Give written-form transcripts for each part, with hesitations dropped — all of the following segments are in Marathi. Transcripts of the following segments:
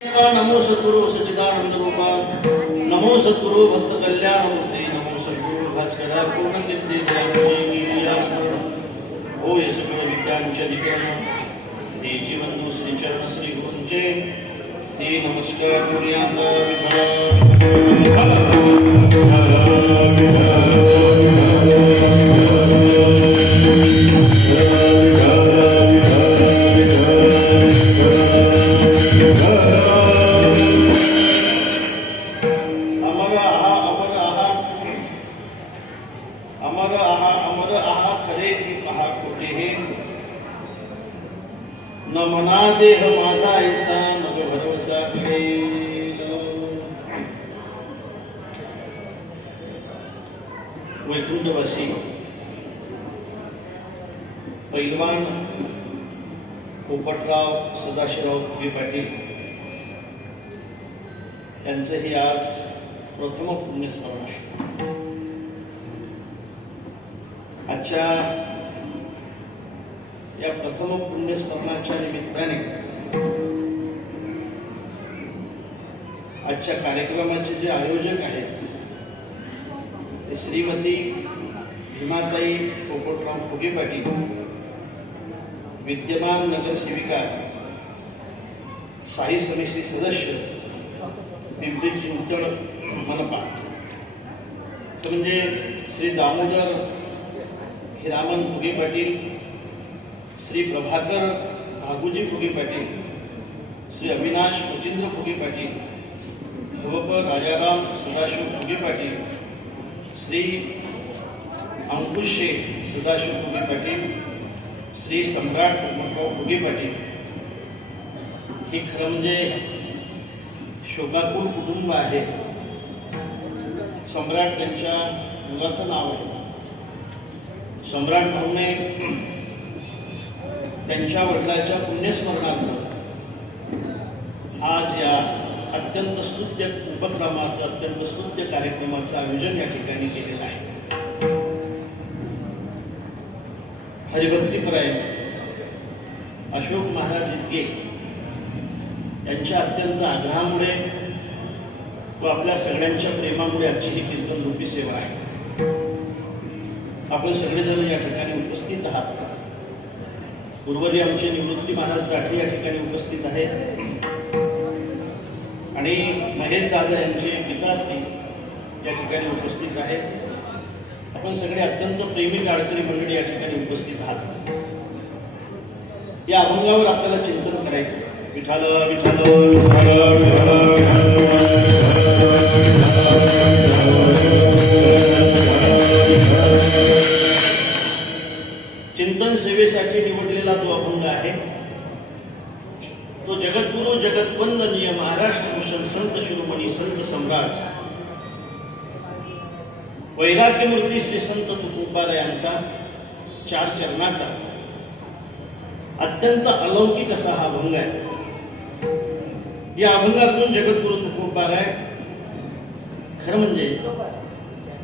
नमो सद्गुरु सच्चिदानंद रूपा, नमो सद्गुरु भक्त कल्याण मूर्ती, नमो सद्गुरु भास्करा पूर्ण कीर्ती ओ येसुदेव विद्यांचलिकन ते जीवंदू श्री चरण श्री गुरुंचे ते नमस्कार करूयात न मना देह माझा ऐसा नग भरवसा करेल. वैकुंठवासी पैलवान पोपटराव सदाशिवराव फुगे पाटील यांचेही आज प्रथम पुण्यस्मरण आहे. आजच्या या प्रथम पुण्यस्मरणाच्या निमित्ताने आजच्या कार्यक्रमाचे जे आयोजक आहेत ते श्रीमती भीमाताई पोपटराव फुगे पाटील, विद्यमान नगरसेविका, स्थायी समिती सदस्य, पिंपरी चिंचवड मनपा, म्हणजे श्री दामोदर हिरामन फुगे पाटील, श्री प्रभाकर भागुजी फुगे पाटील, श्री अविनाश मुचिंद्र फुगे पाटील, ध्रुवप राजाराम सदाशिव फुगे पाटील, श्री अंकुशे सदाशिव फुगे पाटील, श्री सम्राट पोपटराव फुगे पाटील. ही खरं म्हणजे शोभाकुल कुटुंब आहे. सम्राट त्यांच्या मुलाचं नाव आहे. सम्राट भाऊने त्यांच्या वडिलांच्या पुण्यस्मरणार्थ आज या अत्यंत स्तुत्य उपक्रमाचं, अत्यंत स्तुत्य कार्यक्रमाचं आयोजन या ठिकाणी केलेलं आहे. हरिभक्तीपराय अशोक महाराज इतके यांच्या अत्यंत आग्रहामुळे व आपल्या सगळ्यांच्या प्रेमामुळे आजची ही कीर्तन रूपी सेवा आहे. आपण सगळेजण या ठिकाणी उपस्थित आहात. गुरुवर्य आमचे निवृत्ती महाराज ताठी या ठिकाणी उपस्थित आहेत आणि महेश दादा यांचे पिताश्री या ठिकाणी उपस्थित आहेत. आपण सगळे अत्यंत प्रेमी गाडकरी मंडळी या ठिकाणी उपस्थित आहात. या अभंगावर आपल्याला चिंतन करायचं. विठाल विठाल चिंतन सेवेसाठी निवडलेला जो अभंग आहे तो जगद्गुरु जगतवंदनीय महाराष्ट्र भूषण संत शिरोमणी संत सम्राट वैराग्यमूर्ती श्री संत तुकोबाराय यांचा 4 चरणाचा अत्यंत अलौकिक असा हा अभंग आहे. या अभंगातून जगद्गुरु तुकोबाराय खरं म्हणजे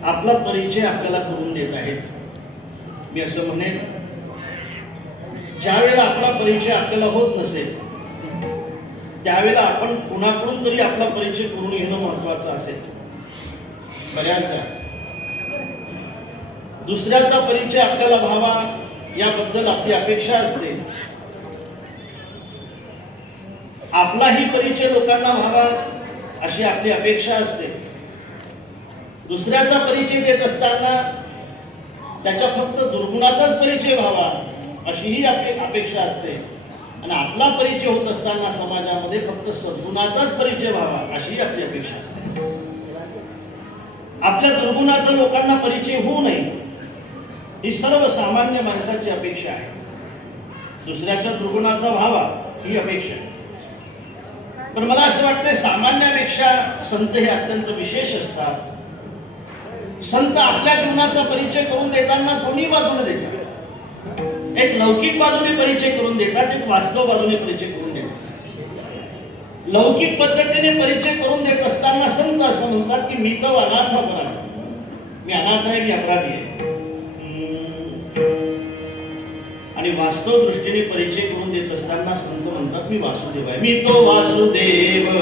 आपला परिचय आपल्याला करून देत आहेत. मी असं म्हणेन, ज्या वेळेला आपला परिचय आपल्याला होत नसेल त्यावेळेला आपण कुणाकडून तरी आपला परिचय करून घेणं महत्वाचं असेल. बऱ्याचदा दुसऱ्याचा परिचय आपल्याला व्हावा याबद्दल आपली अपेक्षा असते. आपलाही परिचय लोकांना व्हावा अशी आपली अपेक्षा असते. दुसऱ्याचा परिचय देत असताना त्याच्या फक्त दुर्गुणाचाच परिचय व्हावा अशीही आपली अपेक्षा असते आणि आपला परिचय होत असताना समाजामध्ये फक्त सद्गुणाचाच परिचय व्हावा अशी आपली अपेक्षा असते. आपल्या दुर्गुणाचा लोकांना परिचय होऊ नये ही सर्वसामान्य माणसाची अपेक्षा आहे. दुसऱ्याच्या दुर्गुणाचा व्हावा ही अपेक्षा आहे. पण मला असं वाटतं सामान्यापेक्षा संत हे अत्यंत विशेष असतात. संत आपल्या जीवनाचा परिचय करून देताना दोन्ही बाजूने देतात. एक लौकिक बाजूने परिचय करून देतात, एक वास्तव बाजूने परिचय करून देतात. लौकिक पद्धतीने परिचय करून देत असताना संत असं म्हणतात की मी तर अनाथ अपराध, मी अनाथ आहे, मी अपराधी आहे. आणि वास्तव दृष्टीने परिचय करून देत असताना संत म्हणतात मी वासुदेव आहे, मी तो वासुदेव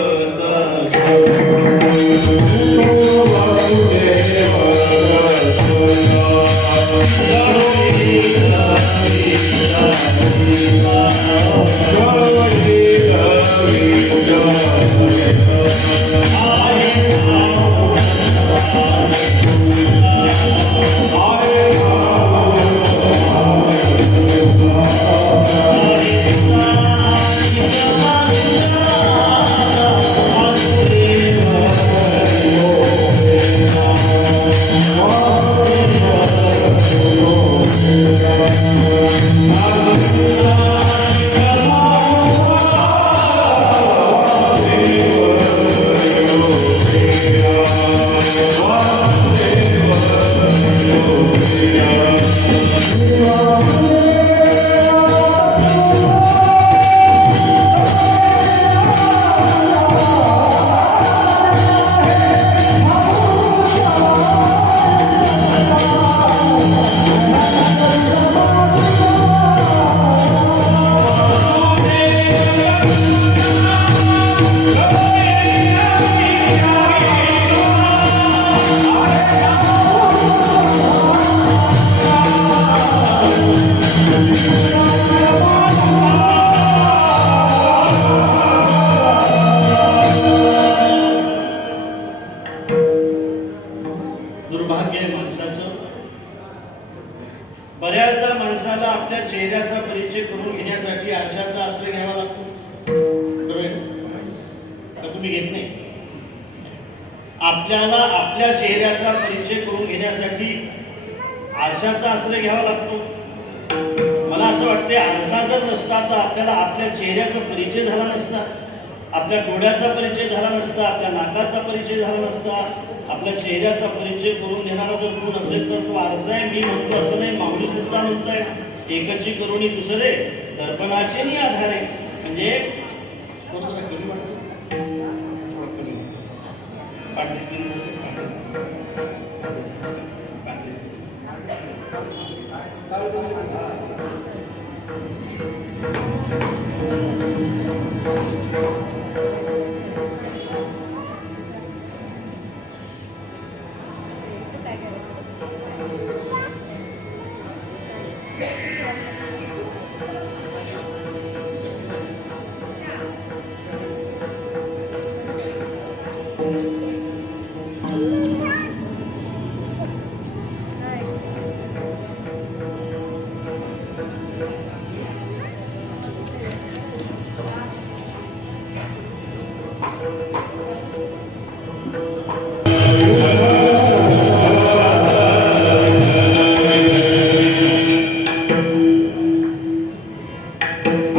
तुम्ही घेत नाही. आपल्याला आपल्या चेहऱ्याचा परिचय करून घेण्यासाठी आरशाचा आश्रय घ्यावा लागतो. मला असं वाटते आरसा जर नसता तर आपल्याला आपल्या चेहऱ्याचा परिचय झाला नसता, आपल्या डोळ्याचा परिचय झाला नसता, आपल्या नाकाचा परिचय झाला नसता. आपल्या चेहऱ्याचा परिचय करून घेणारा जर कोण असेल तर तो आरसा आहे. मी म्हणतो असं नाही, माऊली सुद्धा म्हणताय एकची करुणी दुसरे दर्पणाचे नि आधारे. म्हणजे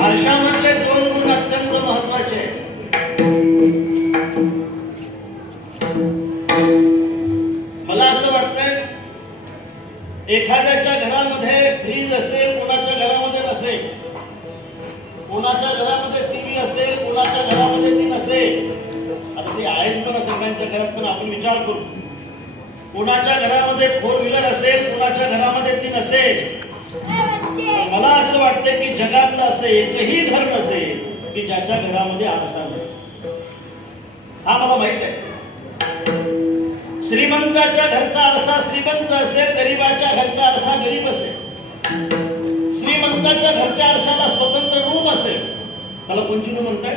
आरशामधले दोन गुण अत्यंत महत्वाचे आहेत. मला असं वाटतंय एखाद्याच्या घरामध्ये फ्रीज असेल, कोणाच्या घरामध्ये नसेल, कोणाच्या घरामध्ये टीव्ही असेल, कोणाच्या घरामध्ये ती नसेल. आता ती आहेच पण सगळ्यांच्या घरात, पण आपण विचार करू. कोणाच्या घरामध्ये फोर व्हीलर असेल, कोणाच्या घरामध्ये ती नसेल. मला असं वाटतं की जगातलं असं एकही घर नसेल की ज्याच्या घरामध्ये आरसा नसेल. हा मला माहित आहे. श्रीमंताच्या घरचा आरसा श्रीमंत असेल, गरीबाच्या घरचा आरसा गरीब असेल. श्रीमंताच्या घरच्या आरशाला स्वतंत्र रूम असेल, त्याला कोणची रूम म्हणताय?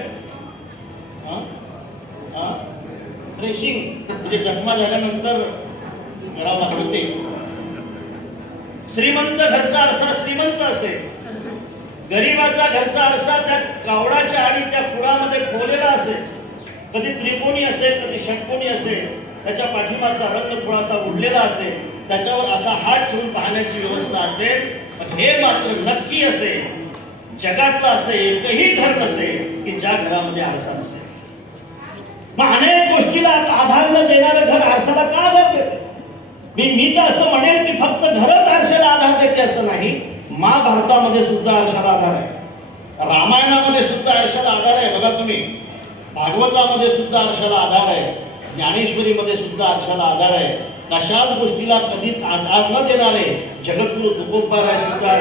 फ्रेशिंग, म्हणजे जखमा झाल्यानंतर करावं लागतं ते. श्रीमंत घरचा आरसा श्रीमंत असेल, गरीबाचा घरचा आरसा त्या कावडाच्या आणि त्या कुडामध्ये खोलेला असेल. कधी त्रिकोणी असेल, कधी षटकोनी असेल. त्याच्या पाठीमागचा रंग थोडासा उडलेला असेल, त्याच्यावर असा हात ठेवून पाहण्याची व्यवस्था असेल. पण हे मात्र नक्की असेल, जगातलं असं एकही घर नसेल की ज्या घरामध्ये आरसा नसेल. मग अनेक गोष्टीला आधार न देणारं घर आरशाला का आधार देतं? मी तर असं म्हणेन की फक्त घरच आरशाला आधार देते असं नाही. महाभारतामध्ये सुद्धा आरशाला आधार आहे, रामायणामध्ये सुद्धा आरशाला आधार आहे. बघा तुम्ही, भागवतामध्ये सुद्धा आरशाला आधार आहे, ज्ञानेश्वरीमध्ये सुद्धा आरशाला आधार आहे. कशाच गोष्टीला कधीच आधार न देणारे जगद्गुरु तुकोबाराय सुद्धा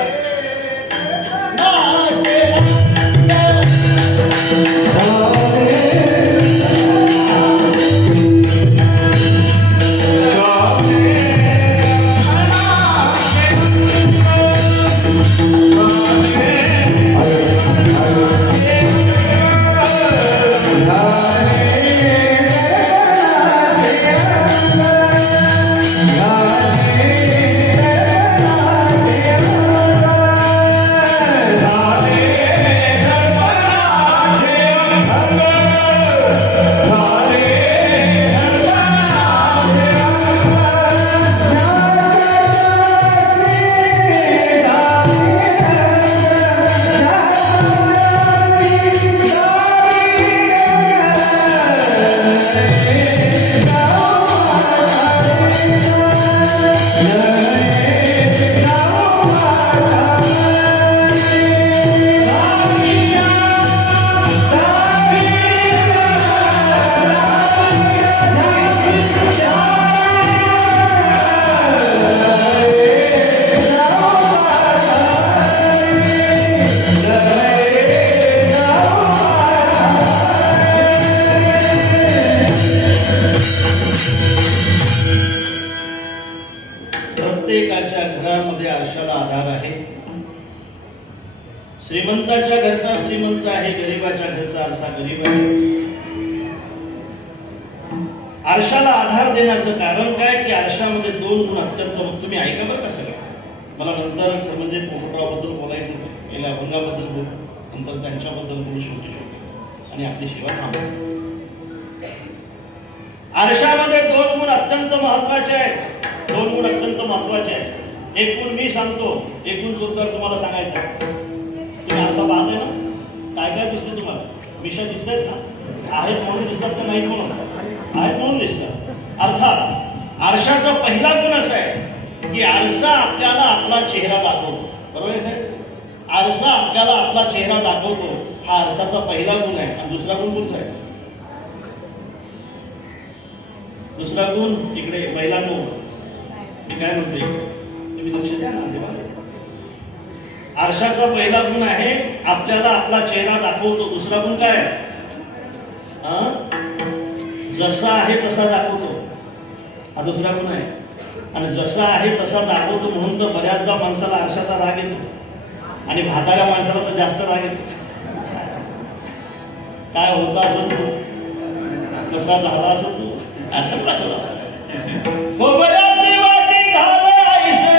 प्रत्येकाच्या घरामध्ये आरशाला आधार आहे. श्रीमंताच्या घरचा श्रीमंत आहे, गरीबाच्या घरचा आरसा गरीब आहे. आरशाला आधार देण्याचं कारण काय की आरशामध्ये दोन गुण अत्यंत, तुम्ही ऐका बरं का सगळं. मला नंतर म्हणजे पोपटरावबद्दल बोलायचं, गेल्या अभंगाबद्दल बोलू, नंतर त्यांच्याबद्दल बोलू शेवटी आणि आपली सेवा थांबू. आरशामध्ये दोन गुण अत्यंत महत्वाचे आहेत. दोन गुण अत्यंत महत्वाचे आहेत. एक गुण मी सांगतो, एक गुण सुद्धा तुम्हाला सांगायचा. तुम्ही आरसा पाहताय ना, काय काय दिसते तुम्हाला? विषय दिसत आहेत ना? आहेत म्हणून दिसतात का नाही म्हणून? आहेत म्हणून दिसतात. अर्थात आरशाचा पहिला गुण असा आहे की आरसा आपल्याला आपला चेहरा दाखवतो. बरोबर आहे साहेब? आरसा आपल्याला आपला चेहरा दाखवतो, हा आरशाचा पहिला गुण आहे. आणि दुसरा गुण कोणता आहे? दुसरा गुण इकडे महिलांनो, मी काय म्हणते तुम्ही लक्ष द्या ना तेव्हा. आरशाचा पहिला गुण आहे आपल्याला आपला चेहरा दाखवतो. दुसरा गुण काय? जसा आहे तसा दाखवतो, हा दुसरा गुण आहे. आणि जसा आहे तसा दाखवतो म्हणून तर बऱ्याचदा माणसाला आरशाचा राग येतो आणि म्हाताऱ्या माणसाला तर जास्त राग येतो. काय होता असं तू, कसा झाला असं तू, असं का तुला वाटी झालं ऐसे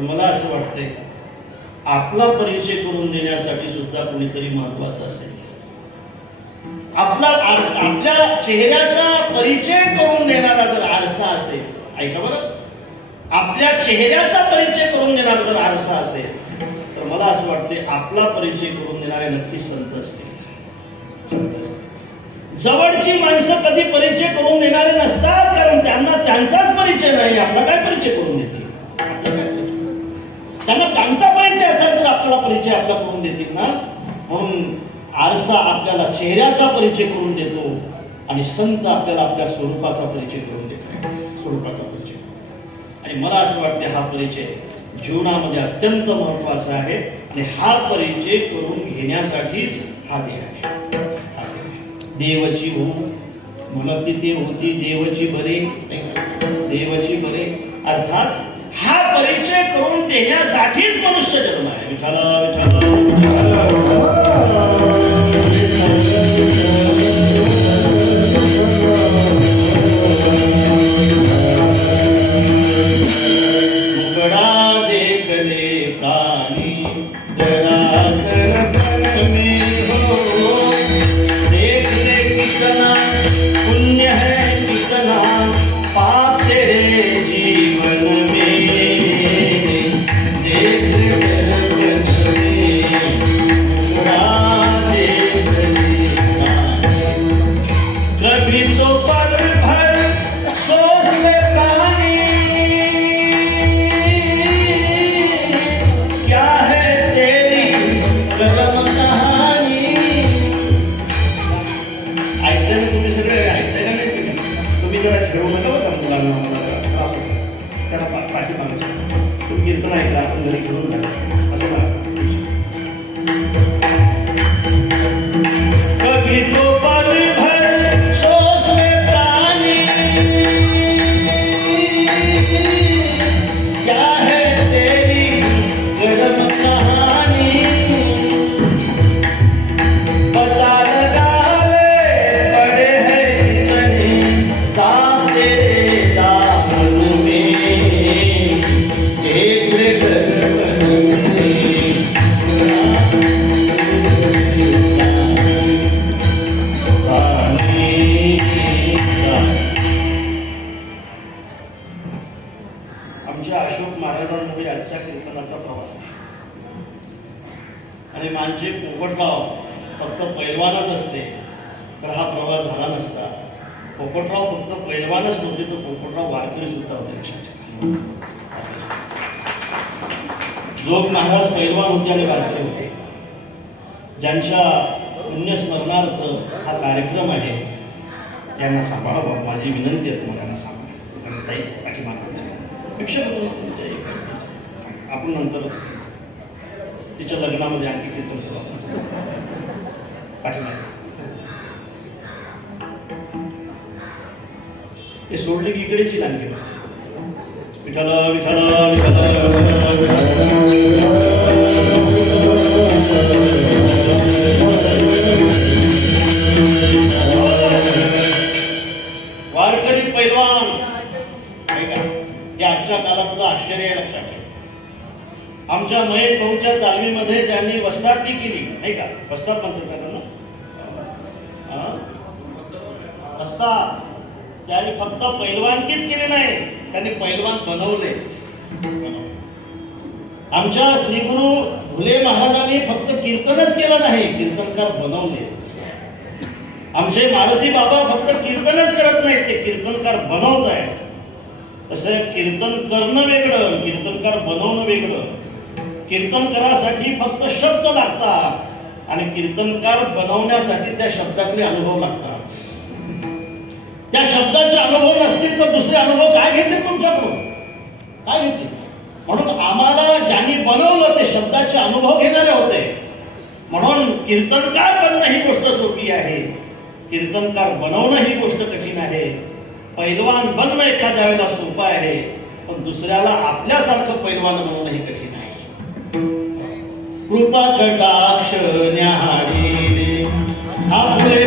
मला असं वाटतंय आपला परिचय करून देण्यासाठी सुद्धा कोणीतरी महत्वाचं असेल. आपल्या चेहऱ्याचा परिचय करून देणारा जर आरसा असेल, ऐका बरं, आपल्या चेहऱ्याचा परिचय करून देणारा जर आरसा असेल तर मला असं वाटते आपला परिचय करून देणारे नक्कीच संत असतील. जवळची माणसं कधी परिचय करून देणारे नसतात, कारण त्यांना त्यांचाच परिचय नाही. आपला काय परिचय करून देतील? त्यांना त्यांचा परिचय असेल तर आपल्याला परिचय आपला करून देतील ना. म्हणून आरसा आपल्याला चेहऱ्याचा परिचय करून देतो आणि संत आपल्याला आपल्या स्वरूपाचा परिचय करून देतो, स्वरूपाचा परिचय. आणि मला असं वाटतं हा परिचय जीवनामध्ये अत्यंत महत्वाचा आहे आणि हा परिचय करून घेण्यासाठीच हा देह आहे. देवची हो म्हणती ते होती देवची बरे, देवची बरे. अर्थात हा परिचय करून देण्यासाठीच मनुष्य जन्म आहे. विठ्ठला विठ्ठला मुगडा देखले प्राणी जरा में हो, देख ले कितना पुण्य है कितना पाप तेरे जीवन में, देख कभी तो पल भर सोच ले पानी, क्या है तेरी गरम कहानी. ऐकते ना तुम्ही सगळे, ऐकते का नाही? तुम्ही जरा ठेवू नका बघा मुलांना, मला त्रास होतो त्याला पाठी मागायचं. तुम्ही कीर्तन ऐकला आपण घरी घेऊन टाका असं मला. कभी तो पल भर सोच ले प्राणी, क्या है तेरी गरम कहानी. पता लगा ले पड़े हैं कितने दाम तेरे दामन में, देख ले आमच्या अशोक महाराजांमुळे आजच्या कीर्तनाचा प्रवास आहे. आणि मानचे पोपटराव फक्त पैलवानच असते तर हा प्रवास झाला नसता. पोपटराव फक्त पैलवानच नव्हते तर पोपटराव वारकरी सुद्धा होते. लक्षात ठेवा, जोग महाराज पैलवान होते आणि वारकरी होते. ज्यांच्या पुण्यस्मरणार्थ हा कार्यक्रम आहे त्यांना सांभाळावं माझी विनंती आहे. तुम्हाला सांगा ताई पाठीमागे आपण नंतर तिच्या लग्नामध्ये आणखी कीर्तन करू आपण. पाठीमागे ते सोडले की इकडेच येईल आणखी. विठ्ठल विठ्ठल विठ्ठल वारकरी पैलवान ऐका, या आजच्या काळातलं आश्चर्य आहे, लक्षात ठेवा. आमच्या महेश भाऊच्या तालमीमध्ये त्यांनी वस्तादगी केली नाही का? वस्ताद म्हणतो त्यांना ना, वस्ताद. त्यांनी फक्त पैलवानकीच केली नाही, त्यांनी पैलवान बनवले. आमच्या श्रीगुरु फुले महाराजांनी फक्त कीर्तनच केलं नाही, कीर्तनकार बनवले. आमचे मारुती बाबा फक्त कीर्तनच करत नाहीत, ते कीर्तनकार बनवत आहेत. तसं कीर्तन करणं वेगळं, कीर्तनकार बनवणं वेगळं. कीर्तनकारासाठी फक्त शब्द लागतात आणि कीर्तनकार बनवण्यासाठी त्या शब्दातले अनुभव लागतात. त्या शब्दाचे अनुभव नसतील तर दुसरे अनुभव काय घेतील तुमच्याकडून? काय घेतील? म्हणून आम्हाला ज्यांनी बनवलं ते शब्दाचे अनुभव घेणारे होते. म्हणून कीर्तनकार बनणं ही गोष्ट सोपी आहे, कीर्तनकार बनवणं ही गोष्ट कठीण आहे. पैलवान बनणं एखाद्या वेळेला सोपं आहे, पण दुसऱ्याला आपल्यासारखं पैलवान बनवणं ही कठीण आहे. कृपा कटाक्ष न्याहाळी आपले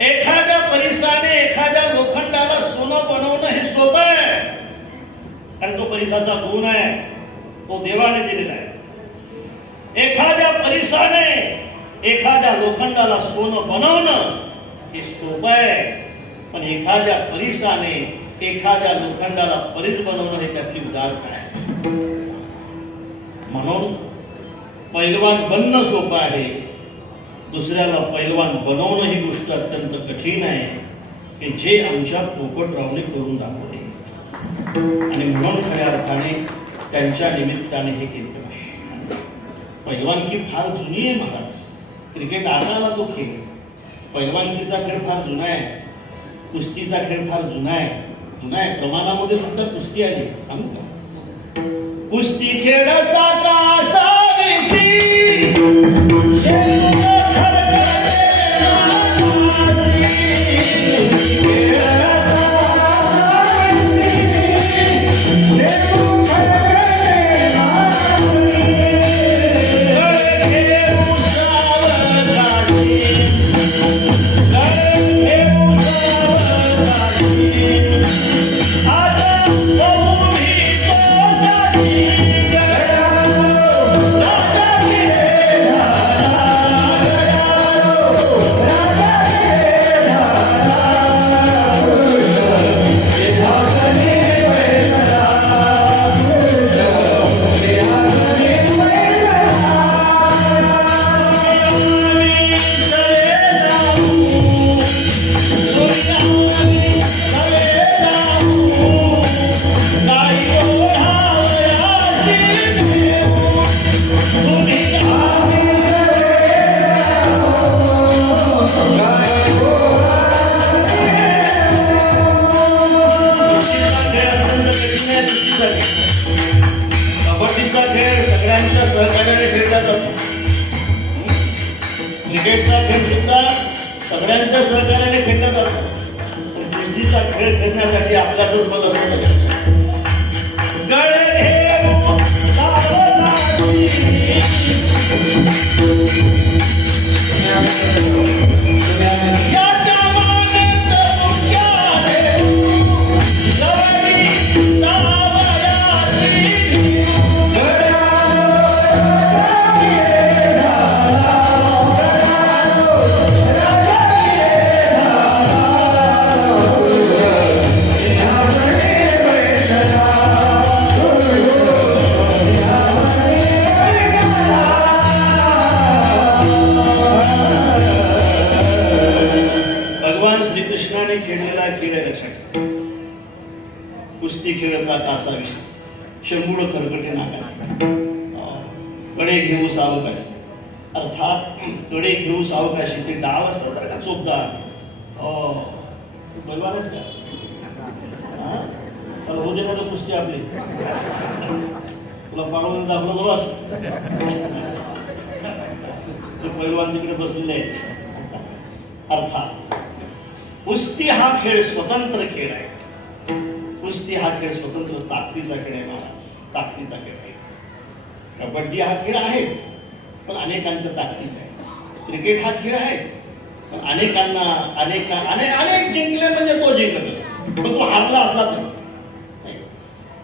एखाद्या परिसाने एखाद्या लोखंडाला सोनं बनवणं हे सोपं आहे, कारण तो परिसाचा गुण आहे, तो देवाने दिलेला आहे. एखाद्या परिसाने एखाद्या लोखंडाला सोनं बनवणं हे सोपं आहे, पण एखाद्या परिसाने एखाद्या लोखंडाला परीस बनवणं हे त्यातली उदारता आहे. म्हणून पैलवान बनणं सोपं आहे, दुसऱ्याला पैलवान बनवणं ही गोष्ट अत्यंत कठीण आहे, की जे आमच्या पोपटरावने करून दाखवले. आणि म्हणून खऱ्या अर्थाने त्यांच्या निमित्ताने हे कीर्तन आहे. पैलवानकी फार जुनी आहे महाराज. क्रिकेट आता आला तो खेळ, पैलवानकीचा खेळ फार जुना आहे, कुस्तीचा खेळ फार जुना आहे. प्रमाणामध्ये सुद्धा कुस्ती आली. सांगू का? कुस्ती खेळता कासावीसी कबड्डीचा खेळ सगळ्यांच्या सहकार्याने खेळला जातो. क्रिकेटचा खेळ सुद्धा सगळ्यांच्या सहकार्याने खेळला जातो. कुस्तीचा खेळ खेळण्यासाठी आपल्यातच बल असतो. कुस्ती खेळता कासाविषयी, शंभूळ खरकटे नाकाशी, कडे घेऊ सावकाशी. अर्थात कडे घेऊ सावकाशी ते डाव असतात तर का चोपतात. बलवानच का चल होऊ दे ना तर कुस्ती आपली, तुला पाळून दाखवलं बघ. ते पैलवान तिकडे बसलेले आहेत. अर्थात कुस्ती हा खेळ स्वतंत्र खेळ आहे. कुस्ती हा खेळ स्वतंत्र ताकदीचा खेळ आहे महाराज, ताकदीचा खेळ आहे. कबड्डी हा खेळ आहेच पण अनेकांच्या ताकदीचा आहे. क्रिकेट हा खेळ आहेच पण अनेकांना अनेक जिंकले म्हणजे तो जिंकत, पण तो हारला असला तरी,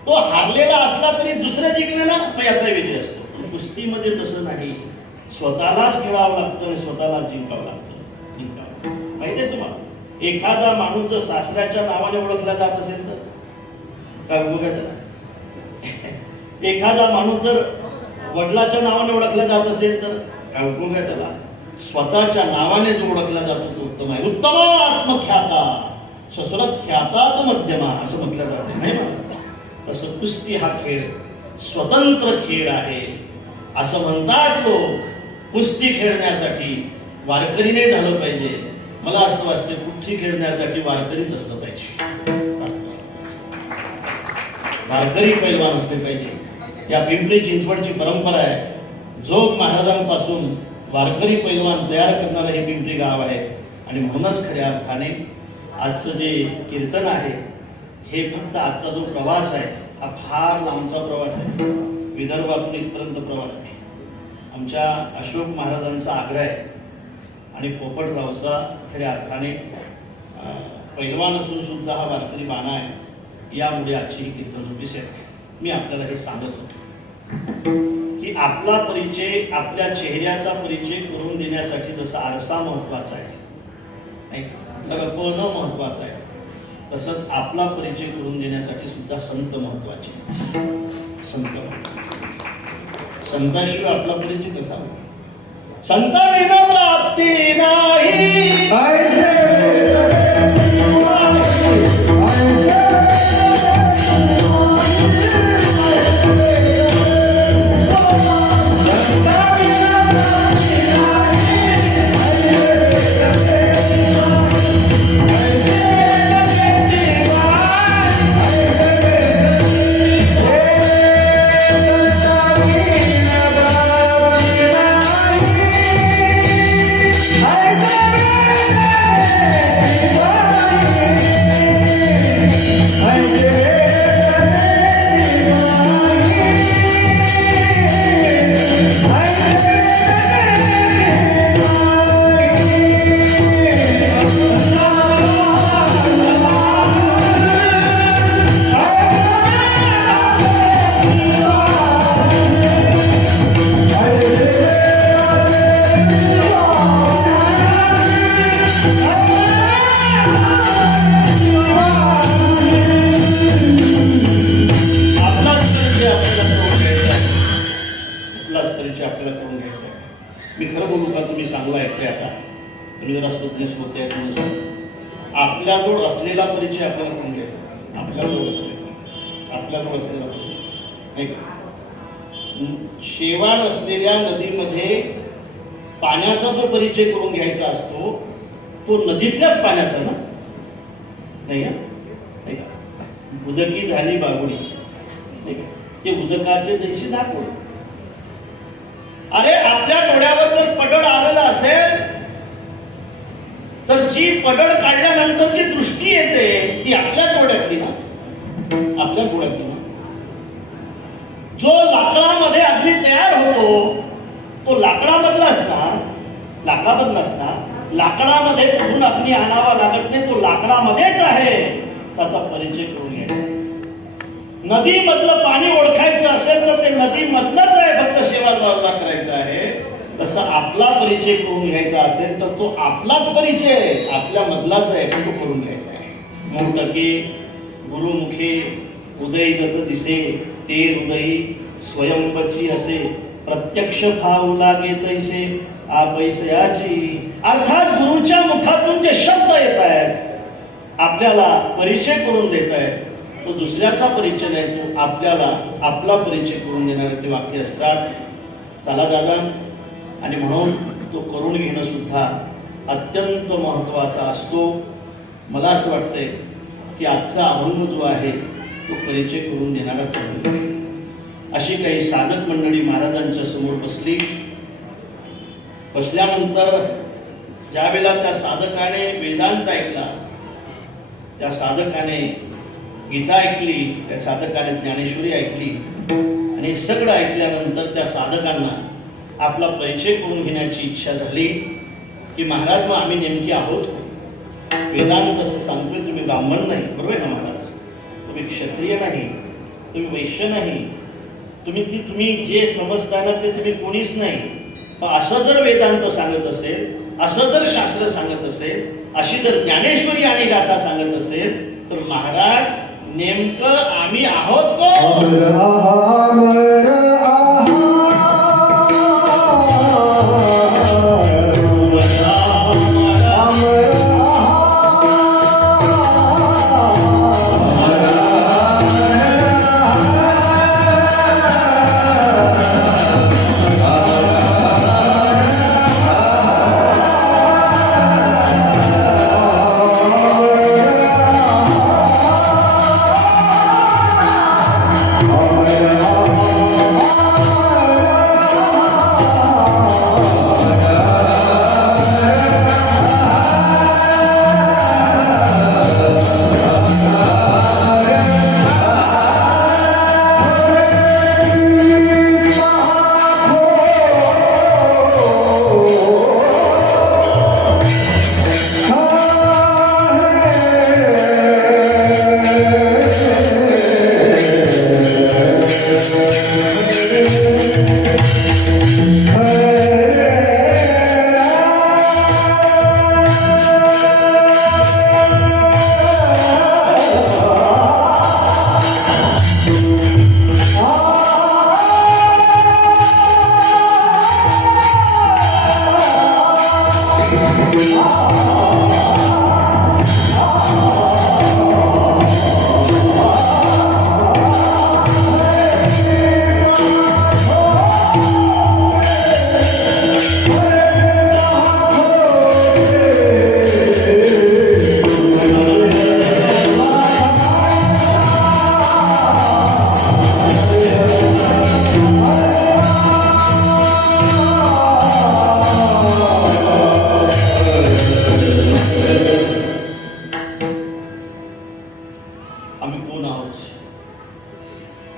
तो हारलेला असला तरी दुसरे जिंकले ना मग याचा विजय असतो. कुस्तीमध्ये तसं नाही, स्वतःलाच खेळावं लागतं आणि स्वतःलाच जिंकावं लागतं. माहिती आहे तुम्हाला, एखादा माणूस जर सासऱ्याच्या नावाने ओळखला जात असेल तर काय बघा त्याला. एखादा माणूस जर वडिलाच्या नावाने ओळखला जात असेल तर काय उपयोग आहे त्याला. स्वतःच्या नावाने जो ओळखला जातो तो उत्तम आहे. उत्तम आत्मख्याता ससुरख्याता तो मध्यमा असं म्हटलं जाते नाही मला. तसं कुस्ती हा खेळ स्वतंत्र खेळ आहे असं म्हणतात लोक. कुस्ती खेळण्यासाठी वारकरीने झालं पाहिजे. मला असं वाटतं कुस्ती खेळण्यासाठी वारकरीच असलं पाहिजे, वारकरी पैलवान असले पाहिजे. या पिंपरी चिंचवडची परंपरा आहे. जोग महाराजांपासून वारकरी पैलवान तयार करणारं हे पिंपरी गाव आहे. आणि म्हणूनच खऱ्या अर्थाने आजचं जे कीर्तन आहे हे फक्त आजचा जो प्रवास आहे हा फार लांबचा प्रवास आहे. विदर्भातून इथपर्यंत प्रवास आहे. आमच्या अशोक महाराजांचा आग्रह आहे आणि पोपटरावचा खऱ्या अर्थाने पैलवान असून सुद्धा हा वारकरी बाणा आहे. यामुळे आजची ही कीर्तन विषय मी आपल्याला हे सांगत होतो की आपला परिचय, आपल्या चेहऱ्याचा परिचय करून देण्यासाठी जसा आरसा महत्वाचा आहे नाही का, महत्वाचा आहे, तसंच आपला परिचय करून देण्यासाठी सुद्धा संत महत्वाचे. संताशिवाय आपला परिचय कसा होता. संत विना प्राप्ती नाही. मी खरं बोलू का, तुम्ही चांगला ऐकते आता, तुम्ही जरा स्वतःच होते आपल्याजवळ असलेला परिचय आपल्याला करून घ्यायचा. आपल्याजवळ असलेला परिचय शेवाळ असलेल्या नदीमध्ये पाण्याचा जो परिचय करून घ्यायचा असतो तो नदीतल्याच पाण्याचा ना नाही का. उदकी झाली बागुडी, ते उदकाचे जैसे झाकून. अरे आपल्या डोळ्यावर जर पडळ आलेला असेल तर जी पडळ काढल्यानंतर जी दृष्टी येते ती आपल्या डोळ्यातली ना, आपल्या डोळ्यातली ना. जो लाकडामध्ये अग्नी तयार होतो तो लाकडामधला असणार, लाकडामध्ये कुठून अग्नी आणावा लागत नाही, तो लाकडामध्येच आहे, त्याचा परिचय करून घ्यायचा. नदीमधलं पाणी ओळखायचं असेल तर ते नदीमधलंच आहे, फक्त शेवा बाजूला करायचं आहे. तसं आपला परिचय करून घ्यायचा असेल तर तो आपलाच परिचय आहे, आपल्या मधलाच आहे, पण तो करून घ्यायचा आहे. मोठके गुरुमुखे उदय जत दिसे ते हृदयी स्वयंपची असे प्रत्यक्ष भाव लागे तैसे आपैसयाची. अर्थात गुरुच्या मुखातून जे शब्द येत आहेत आपल्याला परिचय करून देत आहेत तो तो दुसऱ्याचा परिचय नाही, तो आपल्याला आपला परिचय करून देणारे ते वाक्य असतात. चला दादा, आणि म्हणून तो करून घेणं सुद्धा अत्यंत महत्त्वाचा असतो. मला असं वाटतंय की आजचा अभंग जो आहे तो परिचय करून देणाराच आहे. अशी काही साधक मंडळी महाराजांच्या समोर बसली. बसल्यानंतर ज्यावेळेला त्या साधकाने वेदांत ऐकला, त्या साधकाने गीता ऐकली, त्या साधकाने ज्ञानेश्वरी ऐकली, आणि सगळं ऐकल्यानंतर त्या साधकांना आपला परिचय करून घेण्याची इच्छा झाली की महाराज, मग आम्ही नेमके आहोत. वेदांत असं सांगतोय, तुम्ही ब्राह्मण नाही, बरोबर आहे ना महाराज? तुम्ही क्षत्रिय नाही, तुम्ही वैश्य नाही, तुम्ही जे समजता ना ते तुम्ही कोणीच नाही. पण असं जर वेदांत सांगत असेल, असं जर शास्त्र सांगत असेल, अशी जर ज्ञानेश्वरी आणि गाथा सांगत असेल, तर महाराज नेमकं आम्ही आहोत कोण?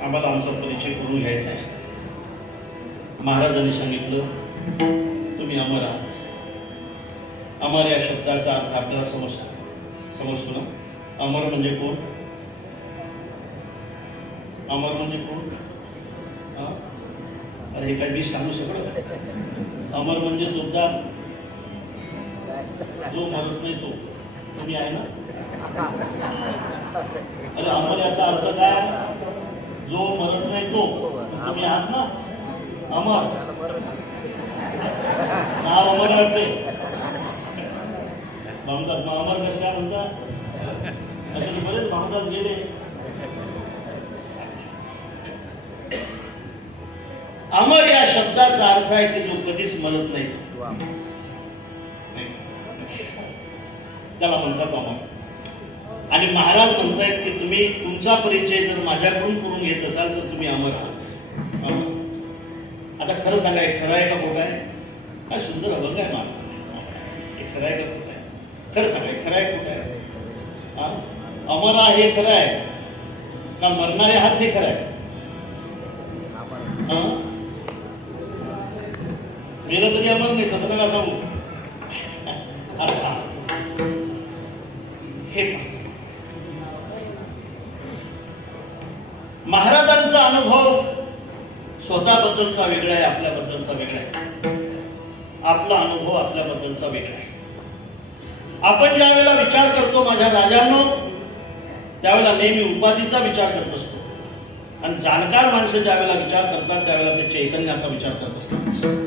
आम्हाला आमचा परिचय करून घ्यायचा आहे. महाराजांनी सांगितलं, तुम्ही अमर आहात. अमर या शब्दाचा अर्थ आपल्याला समजतो ना? अमर म्हणजे कोण? अमर म्हणजे कोण? अरे हे काय मी सांगू सगळं? अमर म्हणजे जोरदार, जो मरत नाही तो. तुम्ही आहे ना? अरे अमर याचा अर्थ काय? जो मरत नाही तो. तुम्ही आहात ना अमर? नाव अमर वाटते म्हणतात. मग अमर कसं काय म्हणतात? असे बरेच भामदास गेले. अमर या शब्दाचा अर्थ आहे की जो कधीच मरत नाही, त्याला म्हणतात अमर. आणि महाराज म्हणतायत की तुम्ही तुमचा परिचय जर माझ्याकडून करून घेत असाल तर तुम्ही अमर आहात. आता खरं सांगा, खरं आहे का खोटं आहे? काय सुंदर अभंग आहे महाराज. हे खरं आहे का खोटं आहे? खरं सांगा, खरं आहे खोटं आहे? अमर आहे हे खरं आहे का मरणारे आहात हे खरं आहे? मेलं तरी अमर नाही, तसं नका सांगू. हे महाराजांचा अनुभव स्वतःबद्दलचा वेगळा आहे, आपल्याबद्दलचा वेगळा आहे. आपला अनुभव आपल्याबद्दलचा वेगळा आहे. आपण ज्या वेळेला विचार करतो माझ्या राजांनो, त्यावेळेला नेहमी उपाधीचा विचार करत असतो. आणि जाणकार माणसं ज्या वेळेला विचार करतात त्यावेळेला ते चैतन्याचा विचार करत असतात.